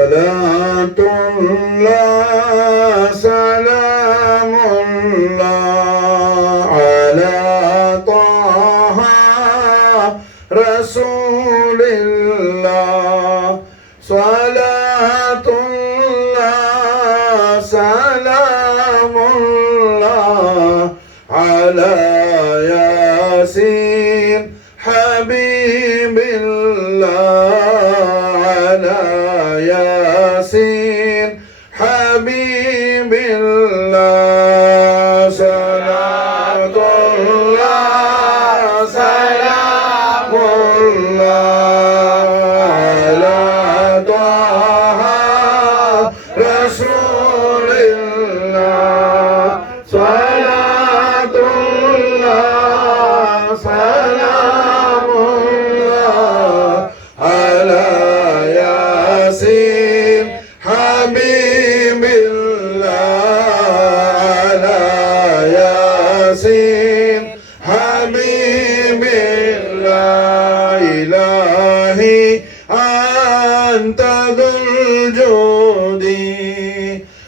صلاة الله سلام الله على طه رسول الله صلاة الله سلام الله على ياسين حبيب الله على ياسين حبيب الله صلاة الله سلام الله على طه رسول الله صلاة الله سلام الله على ياسين حبيب الله على ياسين حبيب الله إلهي أنت ذو الجود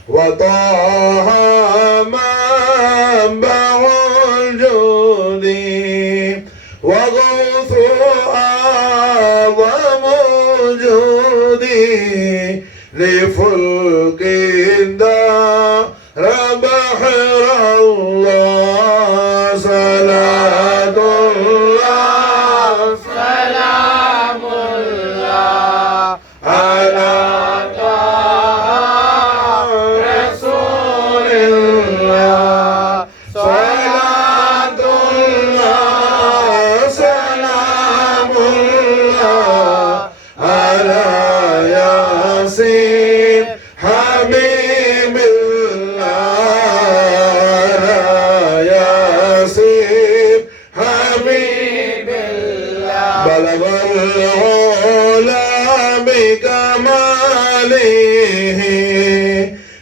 وطه منبع الجود وغوث أعظم الجود لفلك دار بحر الله صلاة الله سلام الله على طه رسول الله صلاة الله سلام الله على ياسين حبيب الله على ياسين حبيب الله بلغ العلا بكماله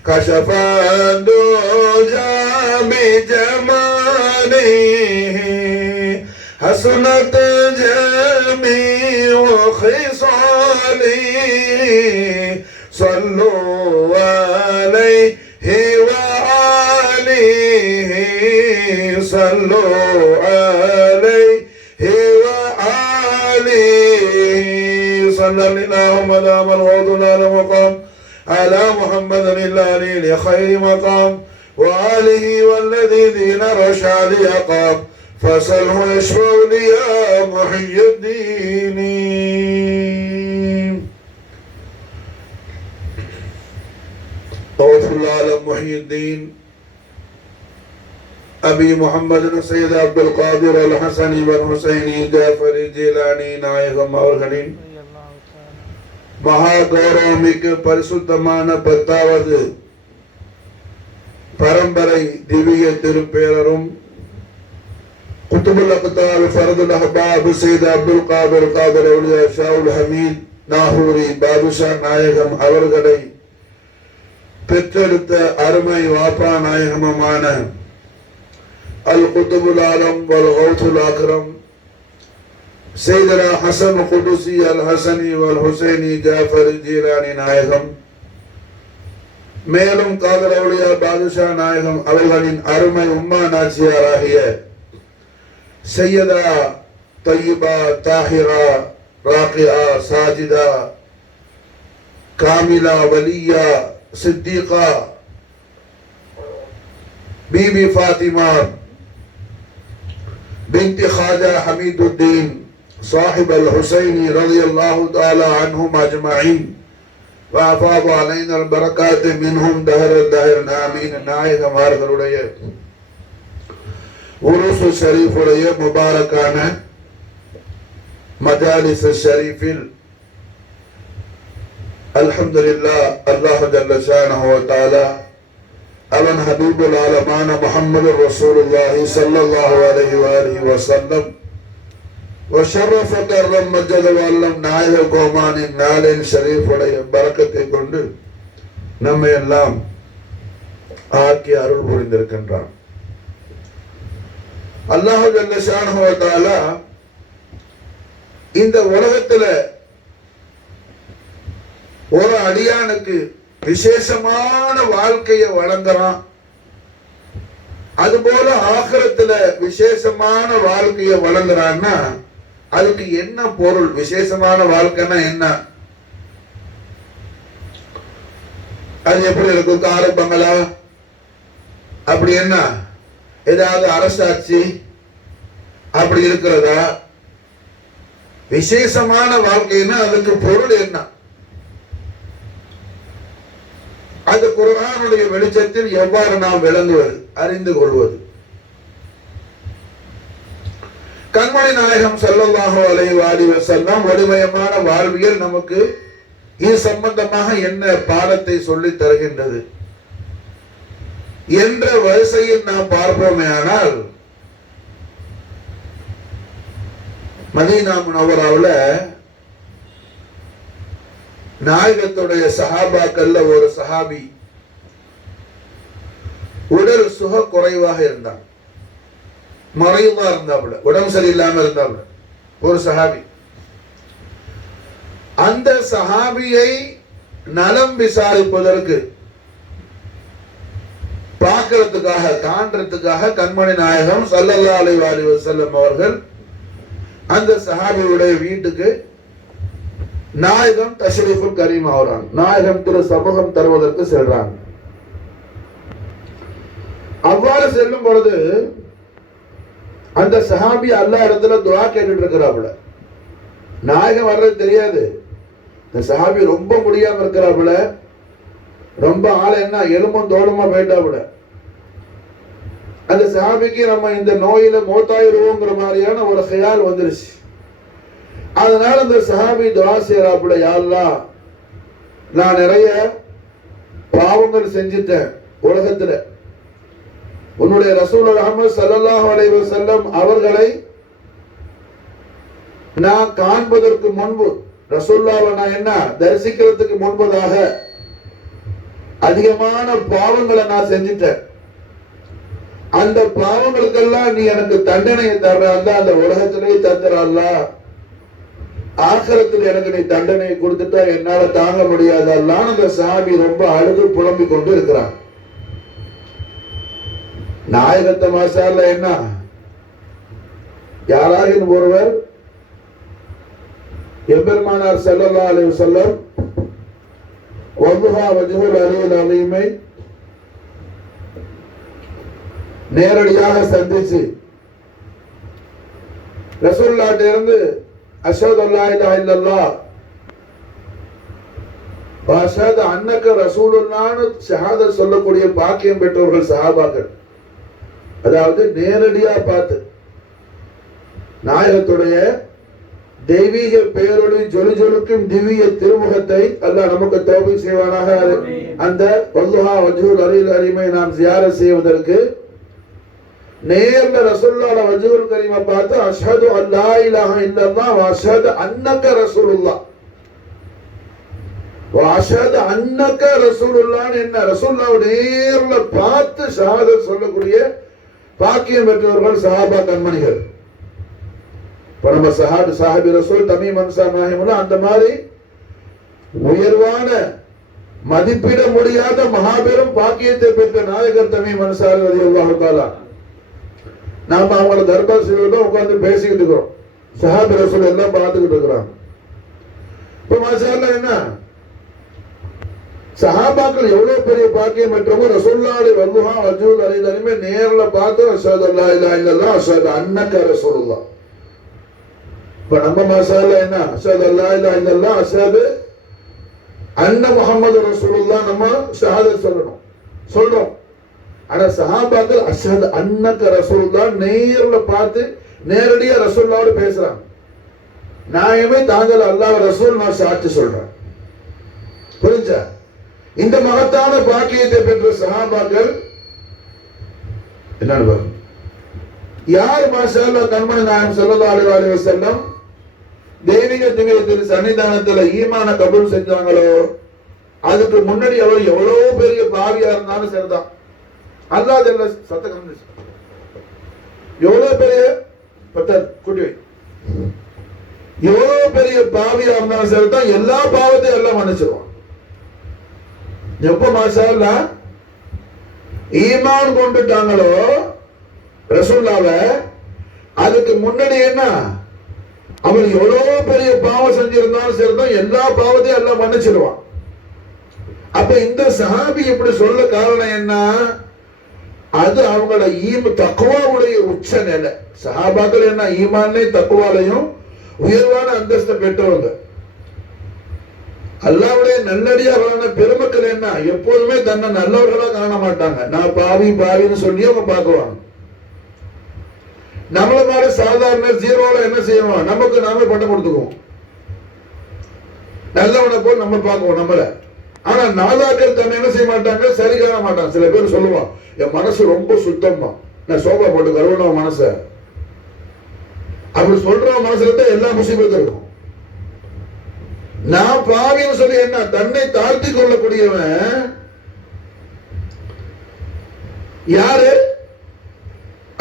كشف الدجى بجماله حسنت جميع خصاله صلوا عليه وعليه صلوا عليه وعليه صلى الله على من وضنا المقام على محمد العلي خير مقام وآله والذين رشاد يقام فسله يشفع لي يا محي الدين. طوف العالم محي الدين أبي محمد سيد عبد القادر الحسني والحسيني جعفر الجيلاني நாயகம் அவர்களின் மகா கௌரவமிக்க பரிசுத்தமான 10வது பரம்பரை திவ்ய திருப்பேரரும் குத்துபுல் அக்தார் ஃபர்துல் அஹ்பாப் சையத் அப்துல் காதர் காதர் அவுலியா ஷாவுல் ஹமீத் நாகூரி பாதுஷா நாயகம் அவர்களை பெற்றெடுத்த அருமை வாப்பா நாயகமான அல் குத்துபுல் ஆலம் வல் கௌசுல் அக்ரம் سيدنا حسن القدسي الحسني والحسيني جعفر الجيلاني நாயகம் மேலும் காதர் அவுலியா பாதுஷா நாயகம் அவர்களின் அருமை உம்மா நாச்சியாராகிய சையதா தய்யிபா தாஹிரா ராகியா சாஜிதா காமிலா வலியா சித்திகா बीबी फातिमा बिन्त ख्वाजा हमीदुद्दीन साहिब अल-हुसैनी रज़ियल्लाहु ताला अन्हुम अजमईन व अफ़ाद अलैना अल-बरकात मिनहुम दहर दहर आमीन. நாயகமார்களுடைய உருஸ் ஷரீஃபுடைய முபாரக்கான மஜாலிஸ் ஷரீஃபில் அல்ஹம்துலில்லாஹ் அல்லாஹ் ஜல்ல ஷானஹு வ தஆலா அவன் ஹபீபுல் ஆலமான முஹம்மது ரசூலுல்லாஹி ஸல்லல்லாஹு அலைஹி வஸல்லம் வஷரஃப கர்ரம் மஜ்ஜத வல்லம் நாயக கோமானின் நாளின் ஷரீஃபுடைய பரக்கத்தை கொண்டு நம்மை எல்லாம் ஆக்கி அருள் புரிந்திருக்கின்றான். அல்லாஹ் ஜல்ல ஷானஹு வ தஆலா இந்த உலகத்துல ஒரு அடியானுக்கு விசேஷமான வாழ்க்கையை வழங்குறான். அதுபோல ஆகிரத்துல விசேஷமான வாழ்க்கையை வழங்குறான்னா அதுக்கு என்ன பொருள்? விசேஷமான வாழ்க்கைன்னா என்ன? அது எப்படி இருக்கும்? காரு பங்களா அப்படி என்ன? ஏதாவது அரசாட்சி அப்படி இருக்கிறதா? விசேஷமான வாழ்க்கைன்னா அதுக்கு பொருள் என்ன? அது குர்ஆனுடைய வெளிச்சத்தில் எவ்வாறு நாம் விளங்குவது, அறிந்து கொள்வது? கண்மணி நாயகம் ஸல்லல்லாஹு அலைஹி வஸல்லம் ஒளிமயமான வாழ்வியல் நமக்கு இது சம்பந்தமாக என்ன பாடத்தை சொல்லி தருகின்றது என்ற வரிசையில் நாம் பார்ப்போமே ஆனால், மதீனா முனவ்வராவுல நாயகத்துடைய சஹாபாக்கள்ல ஒரு சஹாபி உடல் சுக குறைவாக இருந்தான், மறைவா இருந்தாப்புல, உடம்பு சரியில்லாம இருந்தாப்புல ஒரு சஹாபி. அந்த சஹாபியை நலம் விசாரிப்பதற்கு, பார்க்கிறதுக்காக, காண்றதுக்காக கண்மணி நாயகம் ஸல்லல்லாஹு அலைஹி வஸல்லம் அவர்கள் அந்த சஹாபியுடைய வீட்டுக்கு நாயகம் தஷ்ரீஃபுல் கரீம் ஆகிறாங்க. நாயகம் திரு சமூகம் தருவதற்கு செல்றாங்க. அவ்வாறு செல்லும் பொழுது அந்த சஹாபி அல்லாஹ் இடத்துல துஆ கேட்டுட்டு இருக்கிறாப்புல. நாயகம் வர்றது தெரியாது. இந்த சஹாபி ரொம்ப முடியாம இருக்கிறாப்புல, ரொம்ப ஆள் என்ன எலும்பும் தோலுமா போயிட்டாப்புல. அந்த சஹாபிக்கு நம்ம இந்த நோயில மௌத்தாயிருவோங்கிற மாதிரியான ஒரு ஹியால் வந்துருச்சு. அதனால அந்த சஹாபி துஆ செய்யறாப்புல, யா அல்லாஹ், நான் நிறைய பாவங்கள் செஞ்சிட்டேன் உலகத்துல. உன்னுடைய ரசூல் முஹம்மது ஸல்லல்லாஹு அலைஹி வஸல்லம் அவர்களை நான் காண்பதற்கு முன்பு, ரசூலுல்லாஹ்வை நான் என்ன தரிசிக்கிறதுக்கு முன்பதாக அதிகமான பாவங்களை நான் செஞ்சிட்டேன். அந்த பாவங்களுக்கெல்லாம் நீ எனக்கு தண்டனையை தர்றா, அந்த உலகத்திலே தந்துடா, ஆகிரத்தில் எனக்கு நீ தண்டனை கொடுத்துட்டா என்னால தாங்க முடியாதல்லாம் அந்த சஹாபி ரொம்ப அழுது புலம்பிக் கொண்டு இருக்கிறான். நாயகத்த மாஷால்ல என்ன, யாராகின் ஒருவர் எம்பெருமானார் ஸல்லல்லாஹு அலைஹி வஸல்லம் வதுஹா வஜ்ஹுல் அலியில் அலீமை நேரடியாக சந்திச்சு ரசூலுல்லாஹ்ட்ட இருந்து அஷ்ஹது அல்லா இலாஹா இல்லல்லாஹ் வ அஷ்ஹது அன்னக ரசூலுல்லாஹ்னு ஷஹாதத் சொல்லக்கூடிய பாக்கியம் பெற்றவர்கள் சஹாபாக்கள். அதாவது நேரடியா பார்த்து நாயகத்துடைய தெய்வீக பேரொளி ஜொலி ஜொலிக்கும் திவ்ய திருமுகத்தை அல்லாஹ் நமக்கு தௌஃபீக் செய்வானாக. அந்த வல்லுஹா வஜ்ஹுல் அலியில் அலீமை நாம் ஜியாரத் செய்வதற்கு நேர்ல ரசூலுல்லாஹ் வஜ்ஹுல் கரீமை பார்த்து அஷ்ஹது அல்லா இலாஹா இல்லல்லாஹ் வ அஷ்ஹது அன்னக ரசூலுல்லாஹ் வ அஷ்ஹது அன்னக ரசூலுல்லாஹ் என்ன, ரசூலுல்லாஹ் நேர்ல பார்த்து ஷஹாதத் சொல்லக்கூடிய பாக்கியம் பெற்றவர்கள் சஹாபா கண்மணிகள். இப்ப நம்ம சாஹிபி ரசூல் தமீம் அன்சார் நாயகம் அந்த மாதிரி உயர்வான மதிப்பிட முடியாத மகாபெரும் பாக்கியத்தை பெற்ற நாயகர் தமீம் அன்சார் ரலியல்லாஹு தஆலா. நாம அவங்கள தர்பார் செய்வதும் உட்கார்ந்து பேசிக்கிட்டு இருக்கிறோம். சஹாபி ரசூல் எல்லாம் பார்த்துக்கிட்டு இருக்கிறாங்க. இப்ப மாஷா அல்லாஹ் என்ன, சஹாபாக்கள் எவ்வளவு பெரிய பாக்கியம் பெற்றவங்க. ரசூலுல்லாஹி வல்லுஹா வஜ்ஹுல் அலியில் அலீமை நேர்ல பார்த்து அஷ்ஹது அல்லா இலாஹா இல்லல்லாஹ் அஷ்ஹது அன்னக ரசூலுல்லாஹ். இப்ப நம்ம மாஷா அல்லாஹ் என்ன, அஷ்ஹது அல்லா இலாஹா இல்லல்லாஹ் அஷ்ஹது அன்ன முஹம்மது ரசூலுல்லாஹ் நம்ம ஷஹாதத் சொல்றோம். ஆனா சஹாபாக்கள் அஷ்ஹது அன்னக ரசூலுல்லாஹ் நேர்ல பார்த்து நேரடியா ரசூலுல்லாஹ்வோட பேசுறாங்க. நாயமே தாங்கள் அல்லாஹ் ரசூல் நான் சாட்சி சொல்றேன். புரிஞ்சா? இந்த மகத்தான பாக்கியத்தை பெற்ற சஹாபாக்கள் என்னன்னு பாருங்க. யார் மாஷா அல்லாஹ் கண்மணி நாயகம் ஸல்லல்லாஹு அலைஹி வஸல்லம் தெய்வீக திவ்ய சன்னிதானத்துல ஈமான கபூல் செஞ்சாங்களோ அதுக்கு முன்னாடி அவர் எவ்வளவு பெரிய பாவியா இருந்தாலும் சரிதான். அல்லாஹ் ஜல்ல சத்தம் எவ்வளவு பெரிய கூட்டி வை, எவ்வளவு பெரிய பாவியா இருந்தாலும் சரிதான், எல்லா பாவத்தையும் எல்லாம் மன்னிச்சிருவான். எப்ப மாஷா அல்லாஹ் ஈமான் கொண்டுட்டாங்களோ ரசூலுல்லாஹ்வ, அதுக்கு முன்னாடி என்ன, அவன் எவ்வளவு பெரிய பாவம் செஞ்சிருந்தாலும் சரிதான், எல்லா பாவத்தையும் எல்லாம் மன்னிச்சிருவான். அப்ப இந்த சஹாபி இப்படி சொல்ல காரணம் என்ன, அது அவங்களோட தக்குவாவுடைய உச்ச நிலை. சஹாபாக்கள் என்ன ஈமான்லையும் தக்குவாலையும் உயர்வான அந்தஸ்தை பெற்றவங்க. அல்லாஹ்வுடைய நல்லடியார்களான பெருமக்கள் என்ன எப்போதுமே தன்னை நல்லவர்களா காண மாட்டாங்க. நான் பாவி பாவின்னு சொல்லி அவங்க பார்க்குவாங்க. நம்மள மாதிரி சாதாரண ஜீரோல என்ன செய்வோம், நமக்கு நாம பட்டம் கொடுத்துக்குவோம், நல்லவனை போல் நம்ம பார்க்குவோம் நம்மள. ஆனா நாதாக்கள் தன்னை என்ன செய்ய மாட்டாங்க, சரி காண மாட்டாங்க. சில பேர் சொல்லுவான், என் மனசு ரொம்ப சுத்தமா, நான் சோபா போட்டு கருவணும் மனச. அப்படி சொல்ற மனசுல தான் எல்லா முசீபத்தும் இருக்கும். நான் பாவின்னு சொல்லி என்ன தன்னை தாழ்த்தி கொள்ளக்கூடியவன் யாரு,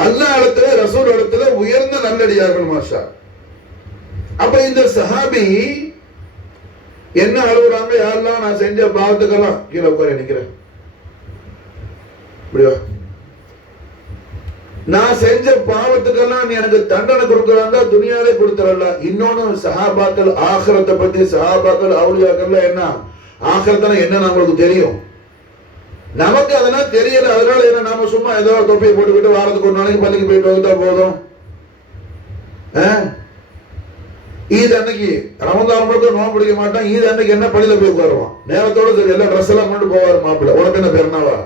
அல்லாஹ் இடத்துல ரசூல் இடத்துல உயர்ந்த நல்லடியார்கள் மாஷா. அப்ப இந்த சஹாபி என்ன அழுகுறாங்க, யாரெல்லாம் நான் செஞ்ச பாவத்துக்கெல்லாம் கீழே உட்கார நிக்கிறேன், நான் செஞ்ச பாவத்துக்கெல்லாம் நீ எனக்கு தண்டனை கொடுக்கறதா துனியாவே கொடுத்துறல. இன்னொன்னு சஹாபாக்கள் ஆகிரத்தை பத்தி, சஹாபாக்கள் அவுலியாக்கள் என்ன ஆகிரத்தன என்ன நம்மளுக்கு தெரியும், நமக்கு அதெல்லாம் தெரியல. அதனால என்ன நாம சும்மா ஏதோ தொப்பியை போட்டுக்கிட்டு வாரத்துக்கு ஒரு நாளைக்கு பள்ளிக்கு போயிட்டு வந்துட்டா போதும். ஈத் அன்னைக்கு ரமதான் மட்டும் நோம்பு பிடிக்க மாட்டான், ஈத் அன்னைக்கு என்ன பள்ளியில போய் உட்காருவான், நேரத்தோட சரி எல்லாம் ட்ரெஸ் எல்லாம் கொண்டு போவாரு மாப்பிள்ள. உனக்கு என்ன பெருநாவா,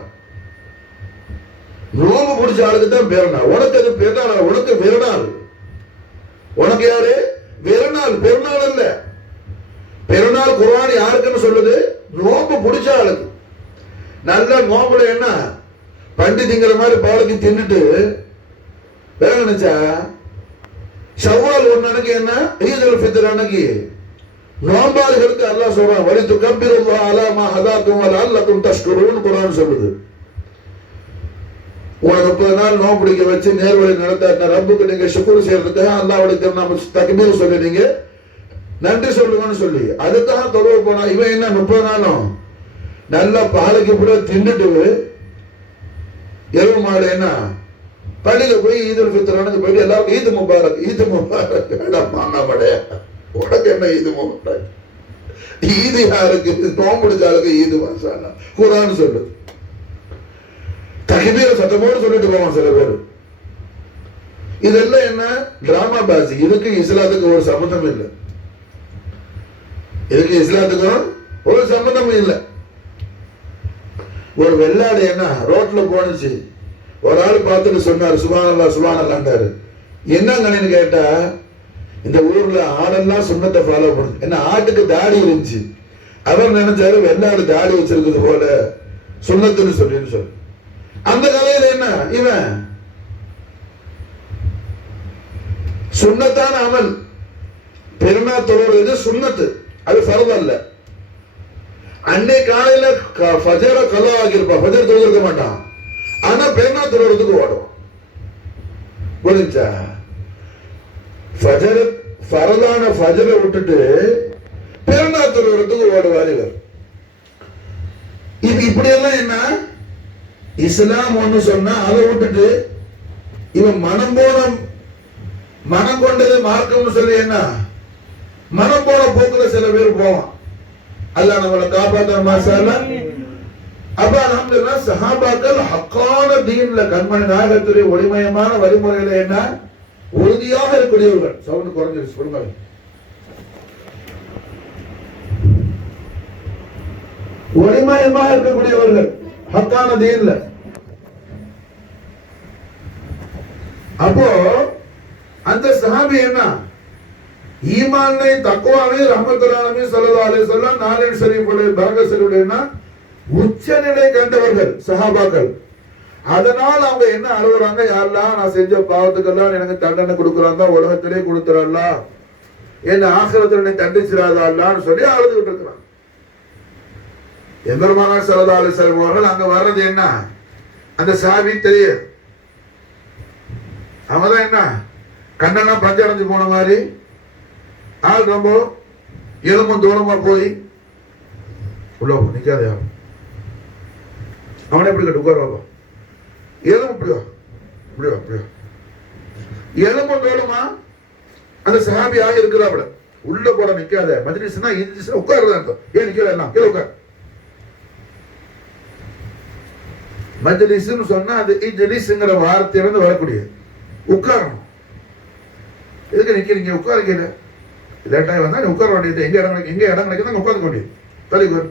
நோம்பு பிடிச்ச ஆளுக்கு தான் பெருநாள், உனக்கு அது பெருநாள், உனக்கு பெருநாள். உனக்கு யாரு பெருநாள், பெருநாள் இல்ல. பெருநாள் குர்ஆன் யாருக்குன்னு சொல்லுது, நோம்பு பிடிச்ச ஆளுக்கு. நல்ல நோம்புல என்ன பண்டி திங்கிற மாதிரி பாலுக்கு தின்னுட்டு வேற நினைச்சா, ஷவ்வால் ஒன்னு அன்னைக்கு என்ன ஈதுல் ஃபித்ர் அன்னைக்கு நோம்பாளிகளுக்கு அல்லாஹ் சொல்றான், வலித்து கம்பிருல்லாஹ் அலா மா ஹதாக்கும் வ லஅல்லக்கும் தஷ்குரூன் குர்ஆன் சொல்லுது. உனக்கு 30 நாள் நோம்பு பிடிக்க வச்சு நேர்வழி நடத்த ரப்புக்கு நீங்க ஷுக்ர் செய்யறதுக்காக அல்லாஹ்வுடைய திருநாம தக்பீர் சொல்லி நீங்க நன்றி சொல்லுங்கன்னு சொல்லி அதுக்காக தொழுவ போனா, இவன் என்ன 30 நாளும் நல்ல பாலுக்கு கூட தின்னுட்டு எருவு மாடு என்ன பள்ளியில போய் ஈதுல் ஃபித்ர் போயிட்டு எல்லாருக்கும் ஈது முபாரக், ஈது முபாரக். உனக்கு என்ன ஈது முபாரக், ஈது யாருக்கு, நோம்புடிச்சாளுக்கு ஈது மாஷா குர்ஆன் சொல்லுது. தக்பீர சத்தமோடு சொல்லிட்டு போவான் சில பேர். இதெல்லாம் என்ன டிராமா பாசி. இதுக்கு இஸ்லாத்துக்கு ஒரு சம்பந்தம் இல்லை, இதுக்கு இஸ்லாத்துக்கும் ஒரு சம்பந்தம் இல்லை. ஒரு வெள்ளாடு என்ன ரோட்ல போனுச்சு, ஒரு ஆள் பார்த்துட்டு சொன்னார் சுப்ஹானல்லாஹ் சுப்ஹானல்லாஹ்ன்றாரு. என்னங்கன்னு கேட்டா, இந்த ஊர்ல ஆடெல்லாம் சுன்னத்தை ஃபாலோ பண்ணுது. என்ன ஆட்டுக்கு தாடி இருந்துச்சு, அவர் நினைச்சாரு வெள்ளாடு தாடி வச்சிருக்குது போல சுன்னத்துன்னு சொல்லி. அந்த கலையில என்ன இவன் சுன்னத்தான அமல், பெருனா தொழுவது சுன்னத்து, அது ஃபர்து அல்ல. அன்னை காலையில ஃபஜர கலா ஆகியிருப்பா, ஃபஜர் தொழுதிருக்க மாட்டான், ஆனா பெருனா தொழுறதுக்கு ஓடும். புரிஞ்சா, ஃபஜர் ஃபர்தான ஃபஜரை விட்டுட்டு பெருனா தொழுறதுக்கு ஓடுவார் இவர். இது இப்படி எல்லாம் என்ன இஸ்லாம் ஒண்ணு சொன்னா அதை விட்டுட்டு இவன் மனம் கொண்டது மார்க்கம்னு சொல்லி என்ன மனம் போன போக்குல சில பேர் போவான். அல்லாஹ் நம்மளை காப்பாற்ற மாஷா அல்லாஹ். அப்ப அல்ஹம்துலில்லாஹ் சஹாபாக்கள் ஹக்கான தீன்ல கண்மணி நாயகத்துடைய ஒளிமயமான வழிமுறையில என்ன உறுதியாக இருக்கக்கூடியவர்கள். சவுண்ட் குறைஞ்சிருச்சு சொல்லுங்க. ஒளிமயமாக இருக்கக்கூடியவர்கள் ஹக்கான தீன்ல. அப்போ அந்த சஹாபி என்ன ஈமானை தக்வாவை ரஹ்மத்துல் ஆலமீன் ஸல்லல்லாஹு அலைஹி வஸல்லம் நாலன் ஷரீஃபுடைய பரக்கத் ஷரீஃபுடைய உச்சநிலை கண்டவர்கள் சஹாபாக்கள். அதனால் அவங்க என்ன அழுகுறாங்க, யா அல்லாஹ் நான் செஞ்ச பாவத்துக்கெல்லாம் எனக்கு தண்டனை கொடுக்குறாங்க, உலகத்திலே கொடுத்துறல்லா, என்ன ஆখিরাতে தண்டிச்சிராதா அல்லாஹ்னு சொல்லி அழுதுகிட்டு இருக்கிறாங்க. எம்பெருமானார் ஸல்லல்லாஹு அலைஹி வஸல்லம் அவர்கள் அங்க வர்றது என்ன அந்த சஹாபி தெரியும். அவதான் என்ன கண்ணெல்லாம் பஞ்சடைஞ்சு போன மாதிரி ஆள் ரொம்ப எலும்பும் தூரமா போய் உள்ள நிக்காத அவனை எப்படி கட்டு உட்காருவாங்க, எலும்பு இப்படியோ இப்படியோ இப்படியோ எலும்பு தோலுமா அந்த சஹாபியாக இருக்கிறாப்புல. உள்ள போட நிக்காத, மஜ்லிஸ்னா இஜ்லிஸ்னா உட்கார்றதா அர்த்தம். ஏன் நிக்கல, எல்லாம் கீழே உட்கார். மஜ்லிஸ்னு சொன்னா அது இஜ்லிஸ்ங்கிற வார்த்தையிலிருந்து வரக்கூடியது. உட்காரணும். எதுக்கு நிக்கிறீங்க, உட்காருக்கீங்க. லேட்டாக வந்தா நீ உட்கார வேண்டியது. எங்க இடம் கிடைக்குது உட்காந்துக்க வேண்டியது. தலைவர்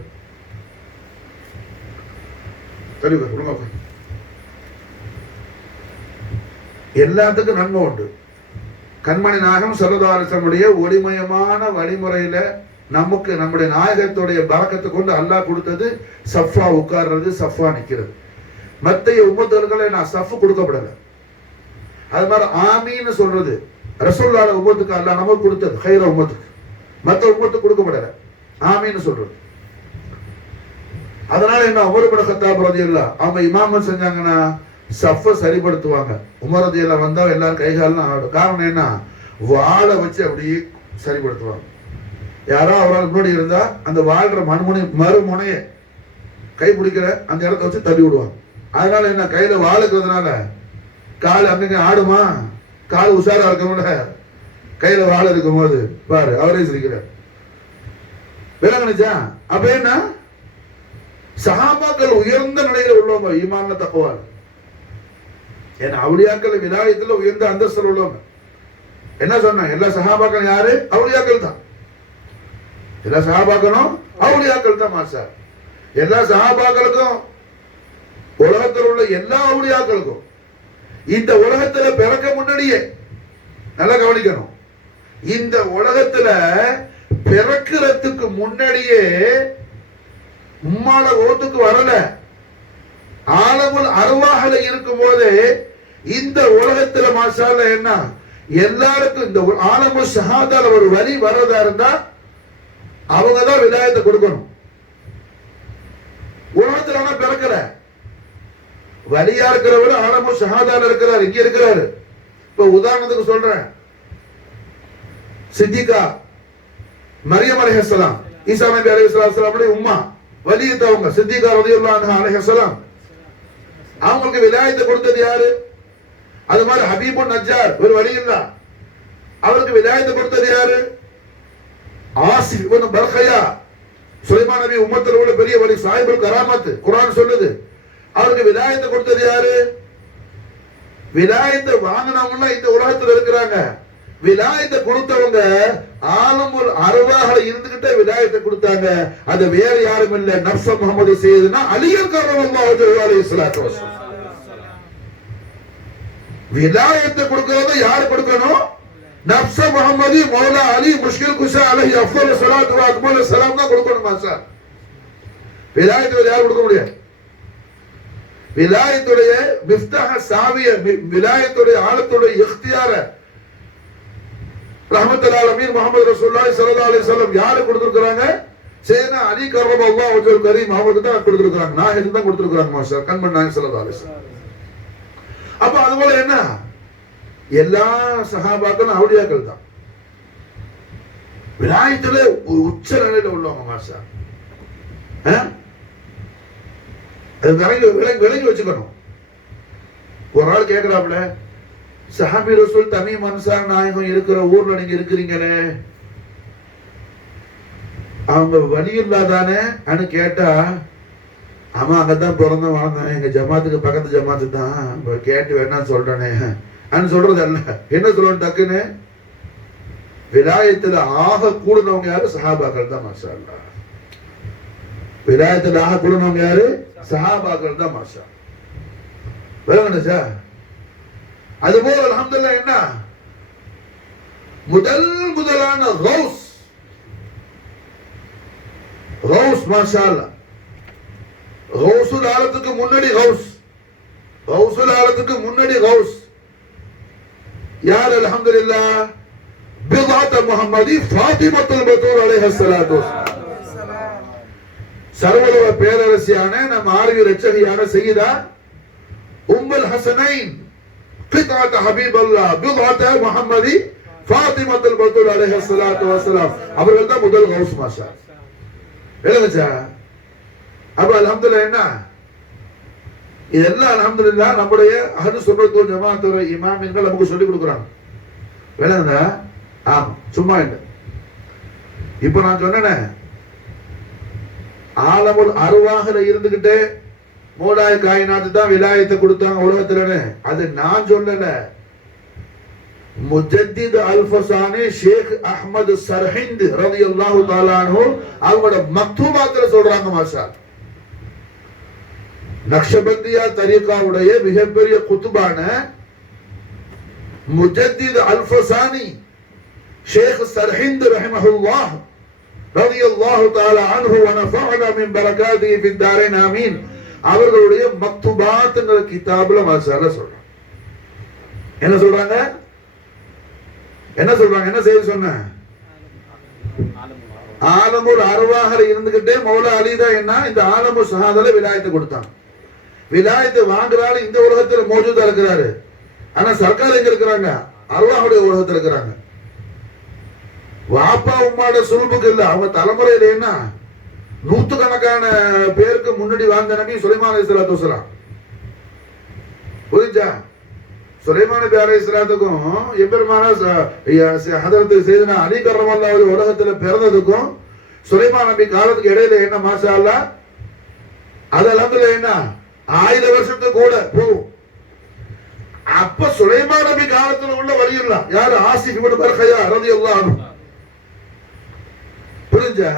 தலைவர் எல்லாத்துக்கும் நன்மை உண்டு. கண்மணி நாயகம் ஸல்லல்லாஹு அலைஹி வஸல்லம் ஒளிமயமான வழிமுறையில நமக்கு நம்முடைய நாயகத்துடைய பரக்கத்தை கொண்டு அல்லாஹ் கொடுத்தது சஃபா உட்கார்றது, சஃபா நிக்கிறது. மத்திய உம்மத்துகளை நான் சஃப் கொடுக்கப்படல. அது மாதிரி ஆமீன்னு சொல்றது ரசூலுல்லாஹ் உம்மத்துக்கு அல்லாஹ் நமக்கு கொடுத்தது, ஹைர உம்மத்துக்கு. மற்ற உம்மத்துக்கு கொடுக்கப்படல ஆமீன்னு சொல்றது. அதனால என்ன, உமர் இப்னு கத்தாப் ரலியல்லாஹு அவங்க இமாமத் செஞ்சாங்கன்னா சஃப சரிப்படுத்துவாங்க. உமர் ரலியல்லாஹு வந்தா எல்லாரும் கைகாலெல்லாம் ஆடும். காரணம் என்ன, வாளை வச்சு அப்படியே சரிப்படுத்துவாங்க. யாரோ அவரால் முன்னாடி இருந்தா அந்த வாழ்ற மறுமுனைய கை பிடிக்கிற அந்த இடத்த வச்சு தள்ளி விடுவாங்க. அதனால என்ன, கையில வாள் இருக்கிறதுனால கால் அங்கங்க ஆடுமா, கால் உஷாரா இருக்கணும்ல. கையில வாள் இருக்கும் போது பாரு அவரே சிரிக்கிறார். விளங்குச்சா? அப்ப என்ன, சஹாபாக்கள் உயர்ந்த நிலையில உள்ளவங்க, ஈமான்ல தக்குவால். ஏன்னா அவுலியாக்கள் விலாயத்துல உயர்ந்த அந்தஸ்தில் உள்ளவங்க. என்ன சொன்ன, எல்லா சஹாபாக்கள் யாரு, அவுலியாக்கள் தான். எல்லா சஹாபாக்களும் அவுலியாக்கள் தான் மாஸ்டர். எல்லா சஹாபாக்களுக்கும், உலகத்தில் உள்ள எல்லா அவுலியாக்களுக்கும் இந்த உலகத்துல பிறக்க முன்னாடியே நல்லா கவனிக்கணும், இந்த உலகத்துல பிறக்கிறதுக்கு முன்னாடியே உம்மால ஓத்துக்கு வரல, ஆலமுல் அர்வாஹ்ல இருக்கும் போது இந்த உலகத்துல மாஷாஅல்லாஹ் என்ன எல்லாருக்கும் இந்த ஆலமுல் ஷஹாதால ஒரு வழி வரதா இருந்தா அவங்க தான் விலாயத்தை கொடுக்கணும். உலகத்துல ஆனா பிறக்கல, வலியா இருக்கிறவர் ஆலமுல் ஷஹாதால இருக்கிறார், இங்க இருக்கிறாரு. இப்ப உதாரணத்துக்கு சொல்றேன், சித்திகா மரியம் அலைஹிஸ்ஸலாம், ஈசா நபி அலைஹிஸ்ஸலாம் உம்மா வலியத் அவங்க சித்திகா ரலியல்லாஹு அன்ஹா அலைஹிஸ்ஸலாம், அவங்களுக்கு விலாயத்தை கொடுத்தது யாரு? அது மாதிரி ஹபீபுன் நஜ்ஜார் ஒரு வலியுல்லா, அவருக்கு விலாயத்தை கொடுத்தது யாரு? ஆசிஃப் இப்னு பர்கயா, சுலைமான் நபி உம்மத்துல உள்ள பெரிய வலி, சாஹிபுல் கராமத், குர்ஆன் சொல்லுது. அவருக்கு விலாயத்தை கொடுத்தது யாரு? விலாயத்தை வாங்கினவங்க இந்த உலகத்துல இருக்கிறாங்க. விலாயத்தை கொடுத்தவங்க ஆலமுல் அர்வாஹ்ல இருந்துகிட்டே விலாயத்தை கொடுத்தாங்க. அது வேற யாரும் இல்ல, நஃப்ஸ முஹம்மது சையதுனா அலி கர்ரமல்லாஹு அலைஹி வஸல்லம். விலாயத்தை கொடுக்கிறது யார் கொடுக்கணும்? நஃப்ஸ முஹம்மதி மௌலா அலி முஷ்கில் குஷா அலைஹி அஃதலு ஸலாத்து வ அக்மலு ஸலாம் தான் கொடுக்கணும் மாஷா. விலாயத்தை யார் கொடுக்க முடியாது? விலாயத்துடைய மிஃப்தாஹ சாவிய, விலாயத்துடைய ஆழத்துடைய இக்தியார ரஹ்மத்துல் ஆலமீன் முஹம்மது ரசூலுல்லாஹி ஸல்லல்லாஹு அலைஹி வஸல்லம் யாரு கொடுத்திருக்காங்க? சேனா அலி கர்ரமல்லாஹு வஜ்ஹுல் கரீம் அவங்களுக்கு தான் கொடுத்திருக்காங்க. நாயகம் தான் கொடுத்திருக்காங்க மாஷா, கண்மணி நாயகம் ஸல்லல்லாஹு அலைஹி வஸல்லம். அப்ப அதுபோல என்ன, எல்லா சஹாபாக்களும் அவுலியாக்கள் தான். விலாயத்துல உச்ச நிலையில உள்ளவங்க மாஷா. அது விளங்கி வச்சுக்கணும். ஒரு ஆள் கேட்கிறாப்புல, சஹாபி ரசூல் தமீம் அன்சார் நாயகம் இருக்கிற ஊர்ல நீங்க இருக்கிறீங்களே, அவங்க வலியுல்லா தானே அனு கேட்டா, ஆமா அங்கதான் பிறந்த வாழ்ந்தேன், எங்க ஜமாத்துக்கு பக்கத்து ஜமாத்து தான், கேட்டு வேணா சொல்றேனே அனு சொல்றது அல்ல. என்ன சொல்லணும் டக்குன்னு, விலாயத்துல ஆக கூடுனவங்க யாரு? சஹாபாக்கள் தான் மாஷா அல்லாஹ். விலாயத்துல ஆக கூடுனவங்க யாரு? சஹாபாக்கள் தான் மாஷா. விளங்குச்சா? அதுபோல அல்ஹம்துலில்லாஹ் என்ன, முதலான கௌஸ் மாஷா அல்லாஹ். கௌசுல் ஆலத்துக்கு முன்னாடி கௌஸ், கௌசுல் ஆலத்துக்கு முன்னாடி கௌஸ் யார்? அல்ஹம்துலில்லாஹ் பிதாத் முஹம்மதி ஃபாத்திமத்துல் பத்தூல் அலைஹிஸ்ஸலாத்து வஸ்ஸலாம். சர்வலோக பேரரசியான நம் ஆர்வி ரட்சகியான சையதா உம்முல் ஹஸனைன் பிதாத் ஹபீபல்லாஹ் பிதாத் முஹம்மதி ஃபாத்திமத்துல் பத்தூல் அலைஹிஸ்ஸலாத்து வஸ்ஸலாம் அவர்கள் தான் முதல் கௌஸ் மாஷா. விளங்குச்சா? அப்ப அல்ஹம்துலில்லாஹ் என்ன, இதெல்லாம் அல்ஹம்துலில்லாஹ் நம்முடைய அஹ்லு சுன்னத் வல் ஜமாஅத்துடைய இமாம்கள் நமக்கு சொல்லி கொடுக்குறாங்க. விளங்குதா? ஆமா, சும்மா இல்லை. இப்ப நான் சொன்னேன், ஆலமுல் அருவாஹ்ல இருந்துகிட்டே மௌலாய் காயினாத்து தான் விலாயத்தை கொடுத்தாங்க உலகத்துல. அது நான் சொல்லல, முஜத்தித் அல்ஃபசானி ஷேக் அஹ்மத் சர்ஹிந்த் ரலியல்லாஹு தஆலா அன்ஹு அவங்களோட மக்தூபாத்துல சொல்றாங்க. மாஷா நக்ஷபந்தியா தரீகாவுடைய மிகப்பெரிய குத்துபான முஜத்தித் அல்ஃபசானி ஷேக் சர்ஹிந்த் ரஹிமஹுல்லாஹ் ரலியல்லாஹு தஆலா அன்ஹு வ நஃபஅனா மின் பரகாத்திஹி ஃபித் தாரைன் ஆமீன் அவர்களுடைய மக்துபாத்ங்கற கிதாபுல மாஷாஅல்லா சொல்றாங்க. என்ன சொல்றாங்க? என்ன சொல்றாங்க? என்ன செய்தி சொன்ன? ஆலமுல் அர்வாஹ்ல இருந்துகிட்டே மௌலா அலி தான் என்ன இந்த ஆலமு ஷஹாதால விலாயத்தை கொடுத்தாங்க. விலாயத்தை வாங்குறாரு இந்த உலகத்துல மௌஜூதா இருக்கிறாரு. ஆனா சர்க்கார் எங்க இருக்கிறாங்க? அர்வாஹுடைய உலகத்துல இருக்கிறாங்க. வாப்பா உம்மாட சுல்புக்கு இல்ல, அவங்க தலைமுறையில என்ன நூத்துக்கணக்கான பேருக்கு முன்னாடி வாழ்ந்த நபி சுலைமான் அலைஹிஸ்ஸலாத்து வஸலாம். புரிஞ்சா? சுலைமான் நபி அலைஹிஸ்ஸலாத்துக்கும் எம்பெருமான ஹதரத் சையதுனா அலி கர்ரமல்லாஹு உலகத்துல பிறந்ததுக்கும் சுலைமான் நபி காலத்துக்கு இடையில என்ன மாஷா அல்லாஹ் அதெல்லாம் என்ன 1000 வருஷத்துக்கு கூட போகும். அப்ப சுலைமான் நபி காலத்துல உள்ள வழி இல்ல யாரு? ஆசிஃப் இப்னு பர்ஹயா ரலியல்லாஹு அன்ஹு. புரிஞ்சா?